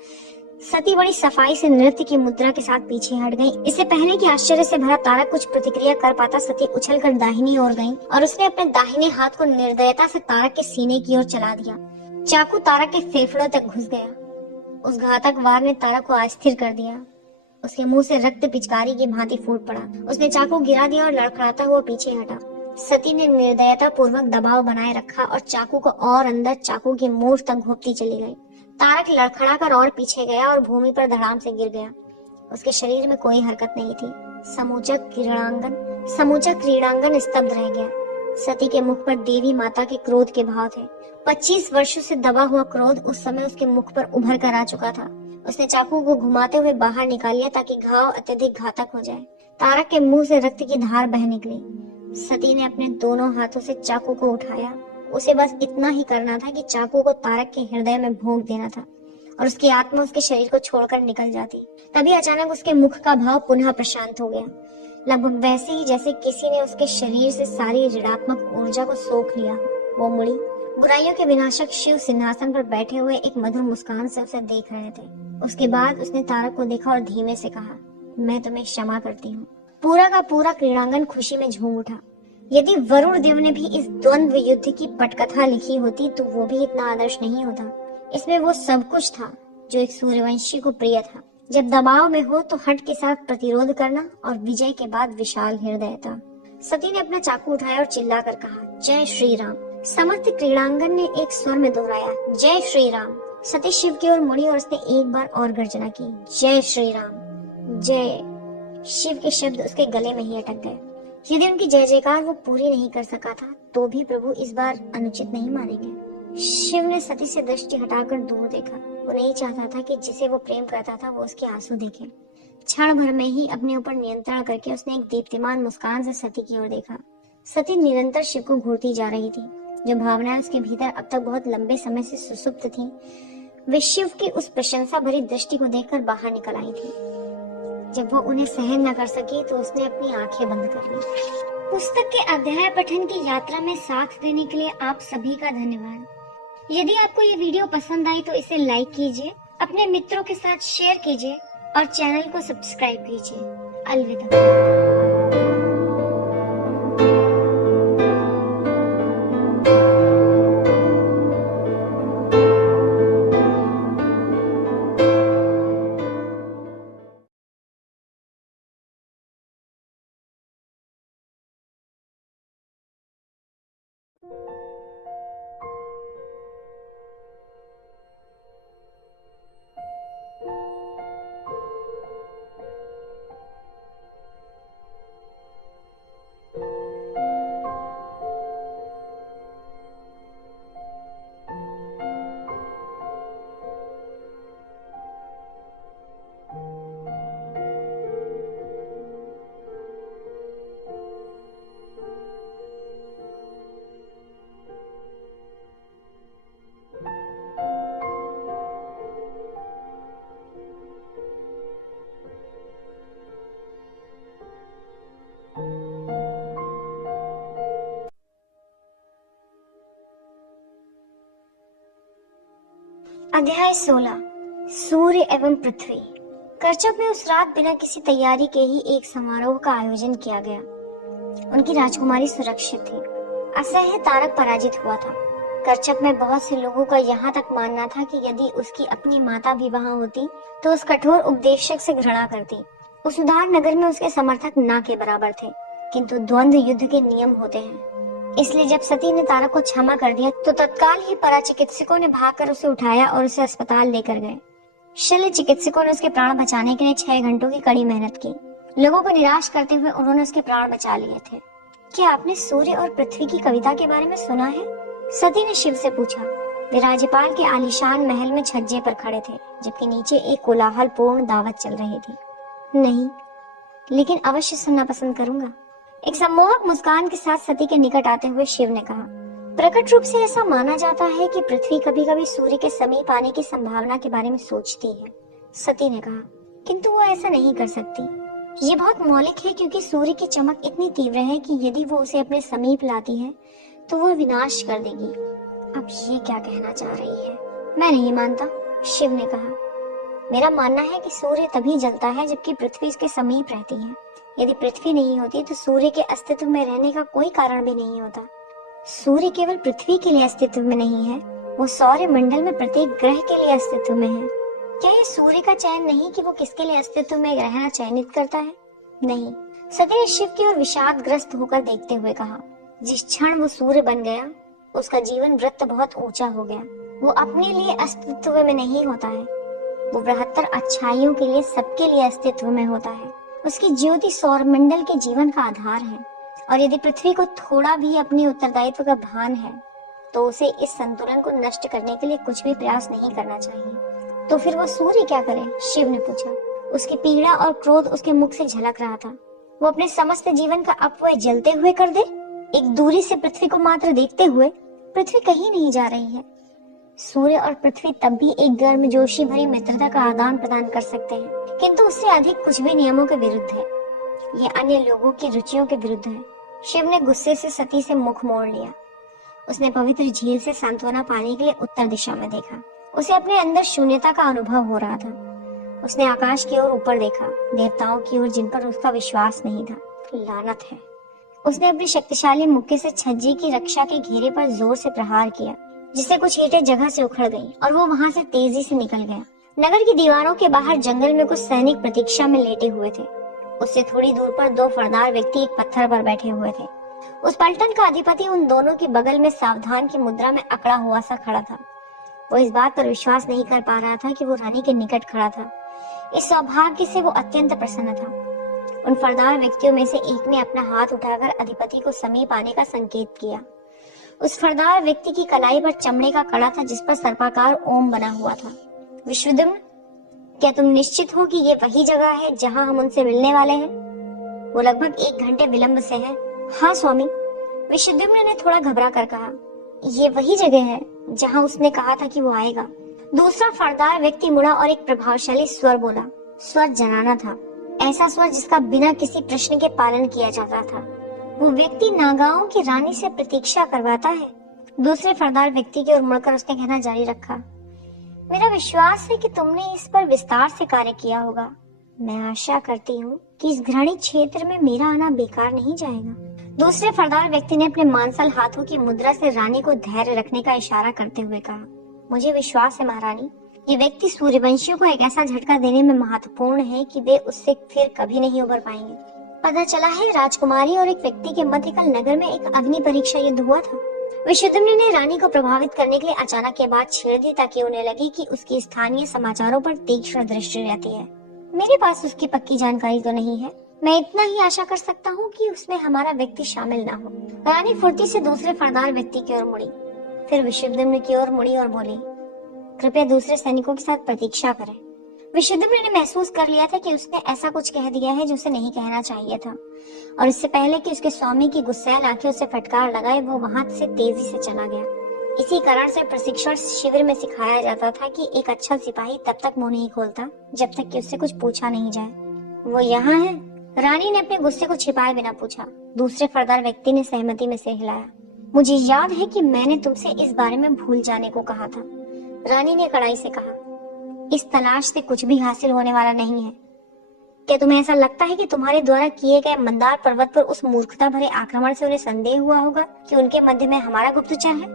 सती बड़ी सफाई से नृत्य की मुद्रा के साथ पीछे हट गई। इससे पहले कि आश्चर्य से भरा तारक कुछ प्रतिक्रिया कर पाता, सती उछलकर दाहिनी ओर गई और उसने अपने दाहिने हाथ को निर्दयता से तारक के सीने की ओर चला दिया। चाकू तारक के फेफड़ों तक घुस गया। उस घातक वार ने तारक को अस्थिर कर दिया। उसके मुंह से रक्त पिचकारी की भांति फूट पड़ा। उसने चाकू गिरा दिया और लड़खड़ाता हुआ पीछे हटा। सती ने निर्दयता पूर्वक दबाव बनाए रखा और चाकू को और अंदर चाकू की मूठ तक घोंपती चली गई। तारक लड़खड़ा कर और पीछे गया और भूमि पर धड़ाम से गिर गया। उसके शरीर में कोई हरकत नहीं थी। समूचा क्रीड़ांगन स्तब्ध रह गया। सती के मुख पर देवी माता के क्रोध के भाव थे। 25 वर्षों से दबा हुआ क्रोध उस समय उसके मुख पर उभर कर आ चुका था। उसने चाकू को घुमाते हुए बाहर निकाल लिया ताकि घाव अत्यधिक घातक हो जाए। तारक के मुंह से रक्त की धार बह निकली। सती ने अपने दोनों हाथों से चाकू को उठाया। उसे बस इतना ही करना था कि चाकू को तारक के हृदय में भोंक देना था और उसकी आत्मा उसके शरीर को छोड़कर निकल जाती। तभी अचानक उसके मुख का भाव पुनः प्रशांत हो गया, लगभग वैसे ही जैसे किसी ने उसके शरीर से सारी ऋणात्मक ऊर्जा को सोख लिया हो। वो मुड़ी। बुराइयों के विनाशक शिव सिंहासन पर बैठे हुए एक मधुर मुस्कान से उसे देख रहे थे। उसके बाद उसने तारक को देखा और धीमे से कहा, मैं तुम्हें क्षमा करती हूँ। पूरा का पूरा क्रीड़ांगन खुशी में झूम उठा। यदि वरुण देव ने भी इस द्वंद्व युद्ध की पटकथा लिखी होती तो वो भी इतना आदर्श नहीं होता। इसमें वो सब कुछ था जो एक सूर्यवंशी को प्रिय था। जब दबाव में हो तो हट के साथ प्रतिरोध करना और विजय के बाद विशाल हृदयता। सती ने अपना चाकू उठाया और चिल्लाकर कहा, जय श्री राम। समस्त क्रीड़ांगन ने एक स्वर में दोहराया, जय श्री राम। सती शिव की ओर मुड़ी और उसने एक बार और गर्जना की, जय श्री राम जय। शिव के शब्द उसके गले में ही अटक गए। यदि उनकी जय जयकार वो पूरी नहीं कर सका था तो भी प्रभु इस बार अनुचित नहीं मानेंगे। शिव ने सती से दृष्टि हटाकर दूर देखा। वो नहीं चाहता था कि जिसे वो प्रेम करता था वो उसके आंसू देखे। क्षण भर में ही अपने ऊपर नियंत्रण करके उसने एक दीप्तिमान मुस्कान से सती की ओर देखा। सती निरंतर शिव को घूरती जा रही थी। जो भावनाएं उसके भीतर अब तक बहुत लंबे समय से सुसुप्त थी, वे शिव की उस प्रशंसा भरी दृष्टि को देखकर बाहर निकल आई थी। जब वो उन्हें सहन न कर सकी तो उसने अपनी आंखें बंद कर ली। पुस्तक के अध्याय पठन की यात्रा में साथ देने के लिए आप सभी का धन्यवाद। यदि आपको ये वीडियो पसंद आई तो इसे लाइक कीजिए, अपने मित्रों के साथ शेयर कीजिए और चैनल को सब्सक्राइब कीजिए। अलविदा। अध्याय 16 सूर्य एवं पृथ्वी। करचक में उस रात बिना किसी तैयारी के ही एक समारोह का आयोजन किया गया। उनकी राजकुमारी सुरक्षित थी। असह्य तारक पराजित हुआ था। करचक में बहुत से लोगों का यहाँ तक मानना था कि यदि उसकी अपनी माता भी वहाँ होती तो उस कठोर उपदेशक से घृणा करती। उस उदार नगर में उसके समर्थक ना के बराबर थे, किंतु द्वंद्व युद्ध के नियम होते हैं। इसलिए जब सती ने तारक को क्षमा कर दिया तो तत्काल ही पराचिकित्सकों ने भागकर उसे उठाया और उसे अस्पताल लेकर गए। शल्य चिकित्सकों ने उसके प्राण बचाने के लिए 6 घंटों की कड़ी मेहनत की। लोगों को निराश करते हुए उन्होंने उसके प्राण बचा लिए थे। क्या आपने सूर्य और पृथ्वी की कविता के बारे में सुना है? सती ने शिव से पूछा। वे राज्यपाल के आलीशान महल में छज्जे पर खड़े थे, जबकि नीचे एक कोलाहल पूर्ण दावत चल रही थी। नहीं, लेकिन अवश्य सुनना पसंद करूंगा। एक सम्मोहक मुस्कान के साथ सती के निकट आते हुए शिव ने कहा, प्रकट रूप से ऐसा माना जाता है कि पृथ्वी कभी कभी सूर्य के समीप आने की संभावना के बारे में सोचती है। सती ने कहा, किंतु वो ऐसा नहीं कर सकती। ये बहुत मौलिक है, क्योंकि सूर्य की चमक इतनी तीव्र है कि यदि वो उसे अपने समीप लाती है तो वो विनाश कर देगी। अब ये क्या कहना चाह रही है? मैं नहीं मानता, शिव ने कहा। मेरा मानना है कि सूर्य तभी जलता है जबकि पृथ्वी इसके समीप रहती है। यदि पृथ्वी नहीं होती तो सूर्य के अस्तित्व में रहने का कोई कारण भी नहीं होता। सूर्य केवल पृथ्वी के लिए अस्तित्व में नहीं है, वो सौर मंडल में प्रत्येक ग्रह के लिए अस्तित्व में है। क्या यह सूर्य का चयन नहीं कि वो किसके लिए अस्तित्व में रहना चयनित करता है? नहीं। सती ने शिव की ओर विषादग्रस्त होकर देखते हुए कहा, जिस क्षण वो सूर्य बन गया उसका जीवन वृत्त बहुत ऊंचा हो गया। वो अपने लिए अस्तित्व में नहीं होता है, वो बृहत्तर अच्छाइयों के लिए सबके लिए अस्तित्व में होता है। उसकी ज्योति सौरमंडल के जीवन का आधार है, और यदि पृथ्वी को थोड़ा भी अपने उत्तरदायित्व का भान है तो उसे इस संतुलन को नष्ट करने के लिए कुछ भी प्रयास नहीं करना चाहिए। तो फिर वो सूर्य क्या करे? शिव ने पूछा। उसकी पीड़ा और क्रोध उसके मुख से झलक रहा था। वो अपने समस्त जीवन का अपव्यय जलते हुए कर दे? एक दूरी से पृथ्वी को मात्र देखते हुए? पृथ्वी कहीं नहीं जा रही है। सूर्य और पृथ्वी तब भी एक गर्मजोशी भरी मित्रता का आदान प्रदान कर सकते हैं, किंतु उससे अधिक कुछ भी नियमों के विरुद्ध है। ये अन्य लोगों की रुचियों के विरुद्ध है। शिव ने गुस्से से सती से मुख मोड़ लिया। उसने पवित्र झील से सांत्वना पाने के लिए उत्तर दिशा में देखा। उसे अपने अंदर शून्यता का अनुभव हो रहा था। उसने आकाश की ओर ऊपर देखा, देवताओं की ओर जिन पर उसका विश्वास नहीं था। लानत है। उसने अपने शक्तिशाली मुक्के से छज्जे की रक्षा के घेरे पर जोर से प्रहार किया, जिससे कुछ ईंटें जगह से उखड़ गईं और वो वहां से तेजी से निकल गया। नगर की दीवारों के बाहर जंगल में कुछ सैनिक प्रतीक्षा में लेटे हुए थे। उससे थोड़ी दूर पर 2 फरदार व्यक्ति एक पत्थर पर बैठे हुए थे। उस पलटन का अधिपति उन दोनों के बगल में सावधान की मुद्रा में अकड़ा हुआ सा खड़ा था। वो इस बात पर विश्वास नहीं कर पा रहा था कि वो रानी के निकट खड़ा था। इस सौभाग्य से वो अत्यंत प्रसन्न था। उन फरदार व्यक्तियों में से एक ने अपना हाथ उठाकर अधिपति को समीप आने का संकेत किया। उस फरदार व्यक्ति की कलाई पर चमड़े का कड़ा था, जिस पर सर्पाकार ओम बना हुआ था। विश्वद्युम्न, क्या तुम निश्चित हो कि ये वही जगह है जहां हम उनसे मिलने वाले हैं? वो लगभग 1 घंटे विलंब से है। हाँ स्वामी, विश्वद्युम्न ने थोड़ा घबरा कर कहा। ये वही जगह है जहां उसने कहा था कि वो आएगा। दूसरा फरदार व्यक्ति मुड़ा और एक प्रभावशाली स्वर बोला। स्वर जनाना था, ऐसा स्वर जिसका बिना किसी प्रश्न के पालन किया जाता था। वो व्यक्ति नागाओं की रानी से प्रतीक्षा करवाता है। दूसरे फरदार व्यक्ति की ओर मुड़कर उसने कहना जारी रखा, मेरा विश्वास है कि तुमने इस पर विस्तार से कार्य किया होगा। मैं आशा करती हूँ कि इस घृणित क्षेत्र में मेरा आना बेकार नहीं जाएगा। दूसरे फरदार व्यक्ति ने अपने मांसल हाथों की मुद्रा से रानी को धैर्य रखने का इशारा करते हुए कहा, मुझे विश्वास है महारानी, ये व्यक्ति सूर्यवंशियों को एक ऐसा झटका देने में महत्वपूर्ण है कि वे उससे फिर कभी नहीं उबर पाएंगे। पता चला है राजकुमारी और एक व्यक्ति के मध्य कल नगर में एक अग्नि परीक्षा युद्ध हुआ था। विश्वद्युम्न ने रानी को प्रभावित करने के लिए अचानक ये बात छेड़ दी ताकि उन्हें लगे कि उसकी स्थानीय समाचारों पर तीक्ष्ण दृष्टि रहती है। मेरे पास उसकी पक्की जानकारी तो नहीं है, मैं इतना ही आशा कर सकता हूँ कि उसमें हमारा व्यक्ति शामिल ना हो। रानी फुर्ती से दूसरे फरदार व्यक्ति की ओर मुड़ी, फिर विश्वद्युम्न की ओर मुड़ी और बोली, कृपया दूसरे सैनिकों के साथ प्रतीक्षा करें। विश्वद्युम्न ने महसूस कर लिया था कि उसने ऐसा कुछ कह दिया है जो उसे नहीं कहना चाहिए था, और इससे पहले कि उसके स्वामी की गुस्सैल आंखें उसे फटकार लगाए वो वहां से तेजी से चला गया। इसी कारण से प्रशिक्षण शिविर में सिखाया जाता था कि एक अच्छा सिपाही तब तक मुंह नहीं खोलता जब तक कि उससे कुछ पूछा नहीं जाए। वो यहाँ है? रानी ने अपने गुस्से को छिपाए बिना पूछा। दूसरे फरदार व्यक्ति ने सहमति में सिर हिलाया। मुझे याद है कि मैंने तुमसे इस बारे में भूल जाने को कहा था। रानी ने कड़ाई से कहा, इस तलाश से कुछ भी हासिल होने वाला नहीं है। क्या तुम्हें ऐसा लगता है कि तुम्हारे द्वारा किए गए मंदार पर्वत पर उस मूर्खता भरे आक्रमण से उन्हें संदेह हुआ होगा कि उनके मध्य में हमारा गुप्तचर है?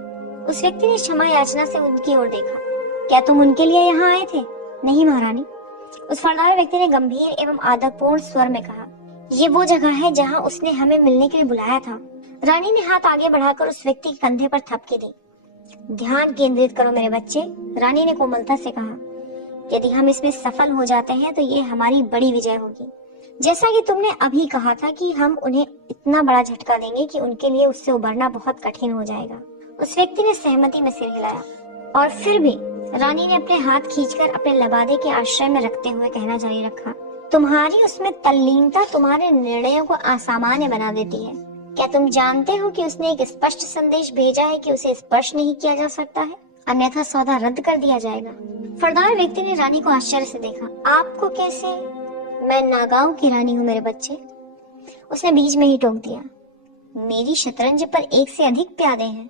उस व्यक्ति ने क्षमा याचना से उनकी ओर देखा। क्या तुम उनके लिए यहाँ आए थे? नहीं महारानी, उस फलदार व्यक्ति ने गंभीर एवं आदरपूर्ण स्वर में कहा। ये वो जगह है जहाँ उसने हमें मिलने के लिए बुलाया था। रानी ने हाथ आगे बढ़ाकर उस व्यक्ति के कंधे पर थपकी दी। ध्यान केंद्रित करो मेरे बच्चे, रानी ने कोमलता से कहा। यदि हम इसमें सफल हो जाते हैं तो ये हमारी बड़ी विजय होगी। जैसा कि तुमने अभी कहा था कि हम उन्हें इतना बड़ा झटका देंगे कि उनके लिए उससे उबरना बहुत कठिन हो जाएगा। उस व्यक्ति ने सहमति में सिर हिलाया। और फिर भी रानी ने अपने हाथ खींचकर अपने लबादे के आश्रय में रखते हुए कहना जारी रखा, तुम्हारी उसमें तल्लीनता तुम्हारे निर्णयों को असामान्य बना देती है। क्या तुम जानते हो कि उसने एक स्पष्ट संदेश भेजा है कि उसे स्पर्श नहीं किया जा सकता है, अन्यथा सौदा रद्द कर दिया जाएगा। फरदार व्यक्ति ने रानी को आश्चर्य से देखा। आपको कैसे? मैं नागांव की रानी हूँ मेरे बच्चे, उसने बीच में ही टोक दिया। मेरी शतरंज पर एक से अधिक प्यादे हैं।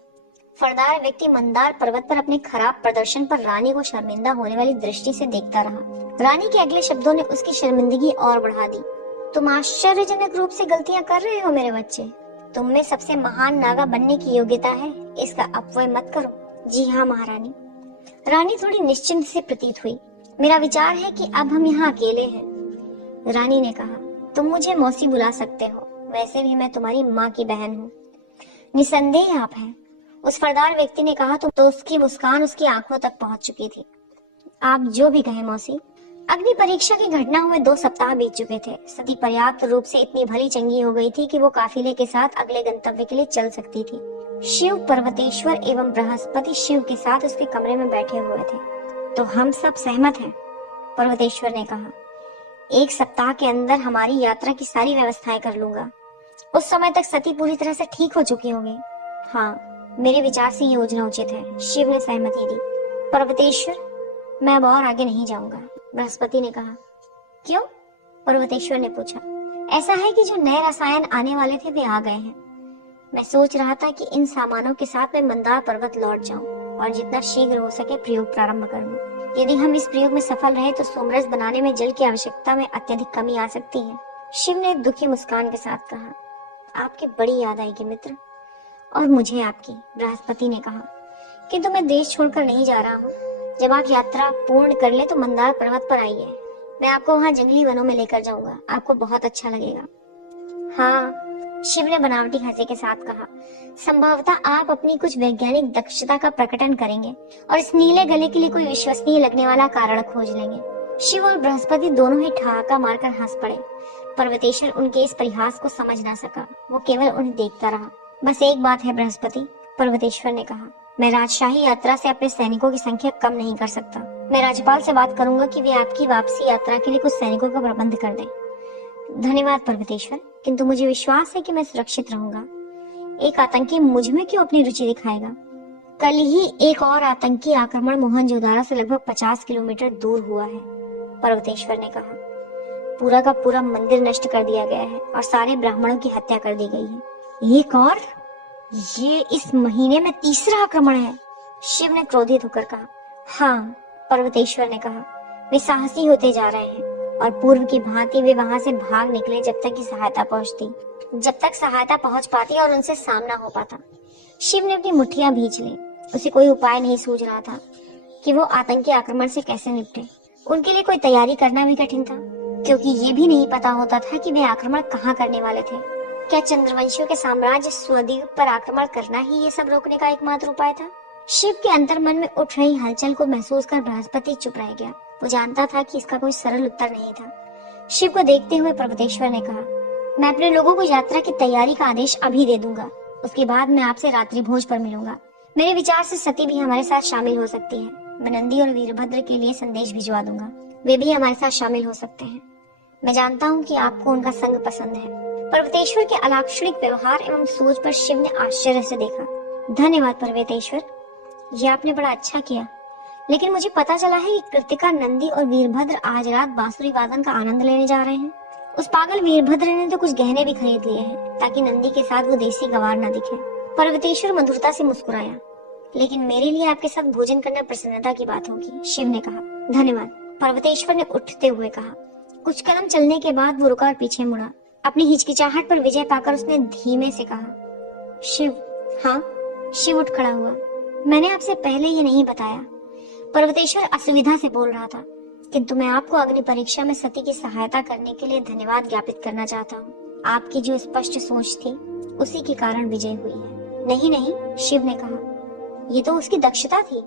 फरदार व्यक्ति मंदार पर्वत पर अपने खराब प्रदर्शन पर रानी को शर्मिंदा होने वाली दृष्टि से देखता रहा। रानी के अगले शब्दों ने उसकी शर्मिंदगी और बढ़ा दी। तुम आश्चर्यजनक रूप से गलतियां कर रहे हो मेरे बच्चे। तुम में सबसे महान नागा बनने की योग्यता है, इसका अपव्यय मत करो। जी हाँ महारानी। रानी थोड़ी निश्चिंत से प्रतीत हुई। मेरा विचार है कि अब हम यहाँ अकेले हैं। रानी ने कहा, तुम मुझे मौसी बुला सकते हो, वैसे भी मैं तुम्हारी माँ की बहन हूँ। निसंदेह आप हैं, उस फरदार व्यक्ति ने कहा। तो उसकी मुस्कान उसकी आंखों तक पहुंच चुकी थी। आप जो भी कहें मौसी। अग्नि परीक्षा की घटना हुए 2 सप्ताह बीत चुके थे। सती पर्याप्त रूप से इतनी भली चंगी हो गई थी कि वो काफिले के साथ अगले गंतव्य के लिए चल सकती थी। शिव पर्वतेश्वर एवं बृहस्पति शिव के साथ उसके कमरे में बैठे हुए थे। तो हम सब सहमत हैं, पर्वतेश्वर ने कहा। 1 सप्ताह के अंदर हमारी यात्रा की सारी व्यवस्थाएं कर लूंगा। उस समय तक सती पूरी तरह से ठीक हो चुकी होगी। हाँ, मेरे विचार से ये योजना उचित है, शिव ने सहमति दी। पर्वतेश्वर, मैं अब और आगे नहीं जाऊंगा, बृहस्पति ने कहा। क्यों? पर्वतेश्वर ने पूछा। ऐसा है कि जो नए रसायन आने वाले थे वे आ गए हैं। मैं सोच रहा था कि इन सामानों के साथ मैं मंदार पर्वत लौट जाऊं और जितना शीघ्र हो सके प्रयोग प्रारंभ कर लूं। यदि हम इस प्रयोग में सफल रहे तो सोमरस बनाने में जल की आवश्यकता में अत्यधिक कमी आ सकती है। शिव ने एक दुखी मुस्कान के साथ कहा। आपकी बड़ी याद आएगी मित्र, और मुझे आपकी, बृहस्पति ने कहा। किंतु मैं देश छोड़कर नहीं जा रहा हूँ। जब आप यात्रा पूर्ण कर ले तो मंदार पर्वत पर आइए। मैं आपको वहाँ जंगली वनों में लेकर जाऊंगा, आपको बहुत अच्छा लगेगा। हाँ, शिव ने बनावटी हंसी के साथ कहा। संभवतः आप अपनी कुछ वैज्ञानिक दक्षता का प्रकटन करेंगे और इस नीले गले के लिए कोई विश्वसनीय लगने वाला कारण खोज लेंगे। शिव और बृहस्पति दोनों ही ठहाका मारकर हंस पड़े। पर्वतेश्वर उनके इस परिहास को समझ ना सका, वो केवल उन्हें देखता रहा। बस एक बात है बृहस्पति, पर्वतेश्वर ने कहा। मैं राजशाही यात्रा से अपने सैनिकों की संख्या कम नहीं कर सकता। मैं राज्यपाल से बात करूंगा कि वे आपकी वापसी यात्रा के लिए कुछ सैनिकों का प्रबंध कर दें। धन्यवाद पर्वतेश्वर, किंतु मुझे विश्वास है कि मैं सुरक्षित रहूंगा। एक आतंकी मुझ में क्यों अपनी रुचि दिखाएगा? कल ही एक और आतंकी आक्रमण मोहनजोदारो से लगभग 50 किलोमीटर दूर हुआ है, पर्वतेश्वर ने कहा। पूरा का पूरा मंदिर नष्ट कर दिया गया है और सारे ब्राह्मणों की हत्या कर दी गई है। एक और? ये इस महीने में 3रा आक्रमण है, शिव ने क्रोधित होकर कहा। हाँ, पर्वतेश्वर ने कहा। वे साहसी होते जा रहे हैं और पूर्व की भांति वे वहां से भाग निकले जब तक की सहायता पहुंचती, जब तक सहायता पहुंच पाती और उनसे सामना हो पाता। शिव ने अपनी मुट्ठियां भींच ली। उसे कोई उपाय नहीं सूझ रहा था कि वो आतंकी आक्रमण से कैसे निपटे। उनके लिए कोई तैयारी करना भी कठिन था, क्योंकि ये भी नहीं पता होता था कि वे आक्रमण कहाँ करने वाले थे। क्या चंद्रवंशियों के साम्राज्य स्वद्वीप पर आक्रमण करना ही ये सब रोकने का एकमात्र उपाय था? शिव के अंतर्मन में उठ रही हलचल को महसूस कर बृहस्पति चुप रह गया। वो जानता था कि इसका कोई सरल उत्तर नहीं था। शिव को देखते हुए पर्वतेश्वर ने कहा, मैं अपने लोगों को यात्रा की तैयारी का आदेश अभी दे दूंगा। उसके बाद मैं आपसे रात्रि भोज पर मिलूंगा। मेरे विचार से सती भी हमारे साथ शामिल हो सकती है। मैं नंदी और वीरभद्र के लिए संदेश भिजवा दूंगा, वे भी हमारे साथ शामिल हो सकते हैं। मैं जानता हूँ कि आपको उनका संग पसंद है। पर्वतेश्वर के अलाक्षणिक व्यवहार एवं सोच पर शिव ने आश्चर्य से देखा। धन्यवाद पर्वतेश्वर, ये आपने बड़ा अच्छा किया। लेकिन मुझे पता चला है कि कृतिका, नंदी और वीरभद्र आज रात बांसुरी वादन का आनंद लेने जा रहे हैं। उस पागल वीरभद्र ने तो कुछ गहने भी खरीद लिए हैं ताकि नंदी के साथ वो देसी गवार न दिखे। पर्वतेश्वर मधुरता से मुस्कुराया। लेकिन मेरे लिए आपके साथ भोजन करना प्रसन्नता की बात होगी, शिव ने कहा। धन्यवाद, पर्वतेश्वर ने उठते हुए कहा। कुछ कदम चलने के बाद वो रुका और पीछे मुड़ा। अपनी हिचकिचाहट पर विजय पाकर उसने धीमे से कहा, शिव। हाँ? शिव उठ खड़ा हुआ। मैंने आपसे पहले ये नहीं बताया, पर्वतेश्वर असुविधा से बोल रहा था, किंतु मैं आपको अग्नि परीक्षा में सती की सहायता करने के लिए धन्यवाद ज्ञापित करना चाहता हूँ। आपकी जो स्पष्ट सोच थी उसी के कारण विजय हुई है। नहीं नहीं, शिव ने कहा, ये तो उसकी दक्षता थी।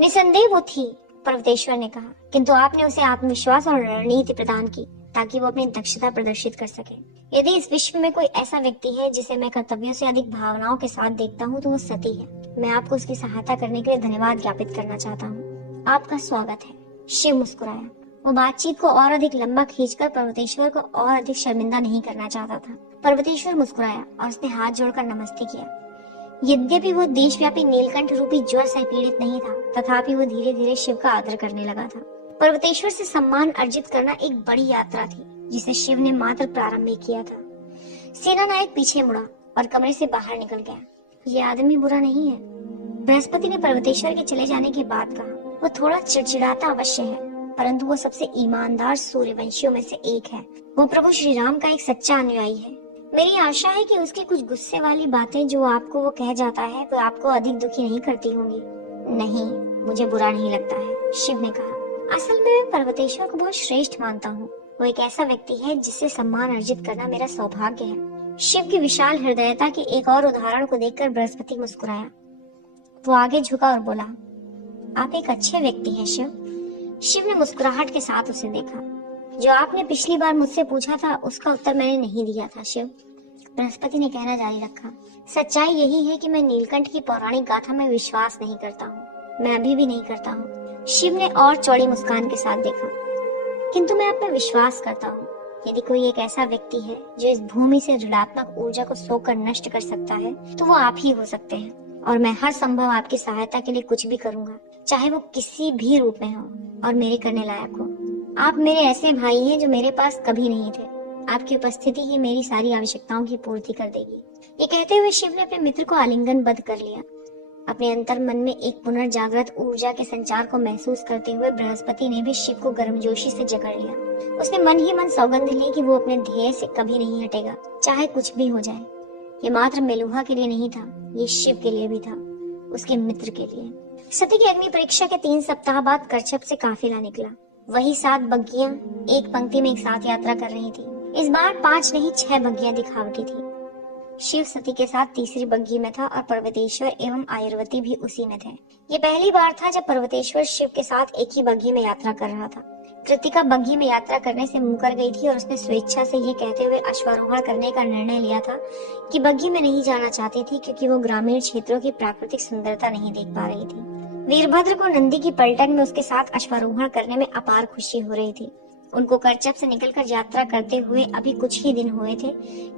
निसंदेह वो थी, पर्वतेश्वर ने कहा, किंतु आपने उसे आत्मविश्वास और रणनीति प्रदान की ताकि वो अपनी दक्षता प्रदर्शित कर सके। यदि इस विश्व में कोई ऐसा व्यक्ति है जिसे मैं कर्तव्यों से अधिक भावनाओं के साथ देखता हूँ तो वो सती है। मैं आपको उसकी सहायता करने के लिए धन्यवाद ज्ञापित करना चाहता हूँ। आपका स्वागत है। शिव मुस्कुराया। वो बातचीत को और अधिक लंबा खींचकर पर्वतेश्वर को और अधिक शर्मिंदा नहीं करना चाहता था। पर्वतेश्वर मुस्कुराया और उसने हाथ जोड़कर नमस्ते किया। यद्यपि वो देशव्यापी नीलकंठ रूपी ज्वर से पीड़ित नहीं था, तथापि वो धीरे धीरे शिव का आदर करने लगा था। पर्वतेश्वर से सम्मान अर्जित करना एक बड़ी यात्रा थी जिसे शिव ने मात्र प्रारंभ में किया था। सेनानायक पीछे मुड़ा और कमरे से बाहर निकल गया। ये आदमी बुरा नहीं है, बृहस्पति ने पर्वतेश्वर के चले जाने के बाद कहा। वो थोड़ा चिड़चिड़ाता अवश्य है, परंतु वो सबसे ईमानदार सूर्यवंशियों में से एक है। वो प्रभु श्री राम का एक सच्चा अनुयायी है। मेरी आशा है कि उसकी कुछ गुस्से वाली बातें जो आपको वो कह जाता है वो आपको अधिक दुखी नहीं करती होंगी। नहीं, मुझे बुरा नहीं लगता है, शिव ने कहा। असल में मैं पर्वतेश्वर को बहुत श्रेष्ठ मानता हूँ। वो एक ऐसा व्यक्ति है जिससे सम्मान अर्जित करना मेरा सौभाग्य है। शिव की विशाल हृदयता के एक और उदाहरण को देखकर बृहस्पति मुस्कुराया। वो आगे झुका और बोला, आप एक अच्छे व्यक्ति हैं शिव। शिव ने मुस्कुराहट के साथ उसे देखा। जो आपने पिछली बार मुझसे पूछा था उसका उत्तर मैंने नहीं दिया था शिव, बृहस्पति ने कहना जारी रखा। सच्चाई यही है कि मैं नीलकंठ की पौराणिक गाथा में विश्वास नहीं करता हूँ। मैं अभी भी नहीं करता हूँ। शिव ने और चौड़ी मुस्कान के साथ देखा। किंतु मैं आप में विश्वास करता हूँ। यदि कोई एक ऐसा व्यक्ति है जो इस भूमि से ऋणात्मक ऊर्जा को सोखकर नष्ट कर सकता है तो वो आप ही हो सकते हैं, और मैं हर संभव आपकी सहायता के लिए कुछ भी करूंगा, चाहे वो किसी भी रूप में हो और मेरे करने लायक हो। आप मेरे ऐसे भाई हैं जो मेरे पास कभी नहीं थे। आपकी उपस्थिति ही मेरी सारी आवश्यकताओं की पूर्ति कर देगी। ये कहते हुए शिव ने अपने मित्र को आलिंगनबद्ध कर लिया। अपने अंतर मन में एक पुनर्जागृत ऊर्जा के संचार को महसूस करते हुए बृहस्पति ने भी शिव को गर्मजोशी से जकड़ लिया। उसने मन ही मन सौगंध ली कि वो अपने ध्येय से कभी नहीं हटेगा, चाहे कुछ भी हो जाए। ये मात्र मेलुहा के लिए नहीं था, ये शिव के लिए भी था, उसके मित्र के लिए। सती की अग्नि परीक्षा के 3 सप्ताह बाद करछप से काफिला निकला। वही 7 बग्गियां एक पंक्ति में एक साथ यात्रा कर रही थी। इस बार 5 नहीं 6 बग्गियां दिखावटी थी। शिव सती के साथ तीसरी बग्गी में था और पर्वतेश्वर एवं आयुर्वती भी उसी में थे। ये पहली बार था जब पर्वतेश्वर शिव के साथ एक ही बग्गी में यात्रा कर रहा था। कृतिका बग्गी में यात्रा करने से मुकर गई थी और उसने स्वेच्छा से ये कहते हुए अश्वारोहण करने का निर्णय लिया था कि बग्गी में नहीं जाना चाहती थी, क्योंकि वो ग्रामीण क्षेत्रों की प्राकृतिक सुंदरता नहीं देख पा रही थी। वीरभद्र को नंदी की पलटन में उसके साथ अश्वारोहण करने में अपार खुशी हो रही थी। उनको करचप से निकलकर यात्रा करते हुए अभी कुछ ही दिन हुए थे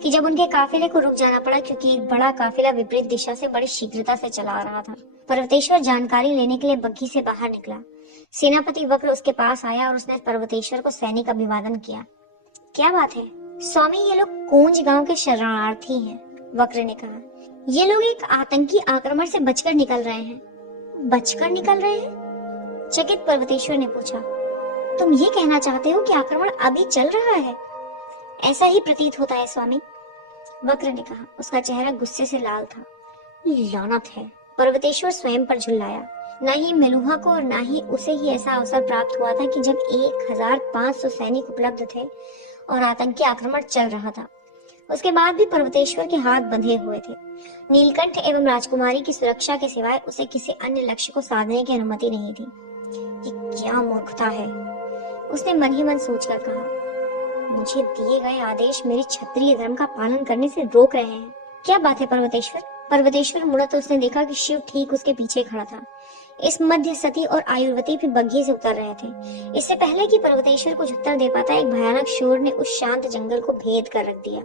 कि जब उनके काफिले को रुक जाना पड़ा, क्योंकि एक बड़ा काफिला विपरीत दिशा से बड़ी शीघ्रता से चला आ रहा था। पर्वतेश्वर जानकारी लेने के लिए बग्घी से बाहर निकला। सेनापति वक्र उसके पास आया और उसने पर्वतेश्वर को सैनिक अभिवादन किया। क्या बात है स्वामी, ये लोग कूंज गांव के शरणार्थी हैं, वक्र ने कहा। ये लोग एक आतंकी आक्रमण से बचकर निकल रहे हैं। बचकर निकल रहे हैं? चकित पर्वतेश्वर ने पूछा। तुम ये कहना चाहते हो कि आक्रमण अभी चल रहा है? ऐसा ही प्रतीत होता है स्वामी, वक्र ने कहा। उसका चेहरा गुस्से से लाल था। लानत है, पर्वतेश्वर स्वयं पर झुल्लाया। न ही मेलुहा को और न ही उसे ही ऐसा अवसर प्राप्त हुआ था कि जब 1500 सैनिक उपलब्ध थे और आतंकी आक्रमण चल रहा था। उसके बाद भी पर्वतेश्वर के हाथ बंधे हुए थे। नीलकंठ एवं राजकुमारी की सुरक्षा के सिवाय उसे किसी अन्य लक्ष्य को साधने की अनुमति नहीं थी। ये क्या मूर्खता है, उसने मन ही मन सोचकर कहा। मुझे दिए गए आदेश मेरे क्षत्रिय धर्म का पालन करने से रोक रहे हैं। क्या बात है पर्वतेश्वर? पर्वतेश्वर मुड़ा तो उसने देखा कि शिव ठीक उसके पीछे खड़ा था। इस मध्य सती और आयुर्वती भी बग्घी से उतर रहे थे। इससे पहले कि पर्वतेश्वर कुछ उत्तर दे पाता, एक भयानक शोर ने उस शांत जंगल को भेद कर रख दिया।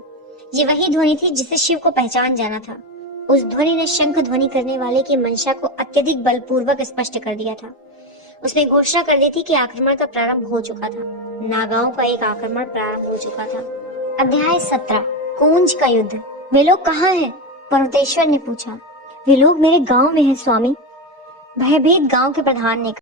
ये वही ध्वनि थी जिसे शिव को पहचान जाना था। उस ध्वनि ने शंख ध्वनि करने वाले की मंशा को अत्यधिक बलपूर्वक स्पष्ट कर दिया था। उसने घोषणा कर दी थी कि आक्रमण का प्रारंभ हो चुका था। नागाओं का एक आक्रमण प्रारंभ हो चुका था। अध्याय 17 कूंज का युद्ध। वे लोग कहाँ हैं? पर्वतेश्वर ने पूछा। वे लोग मेरे गांव में हैं स्वामी, भयभीत गांव के प्रधान ने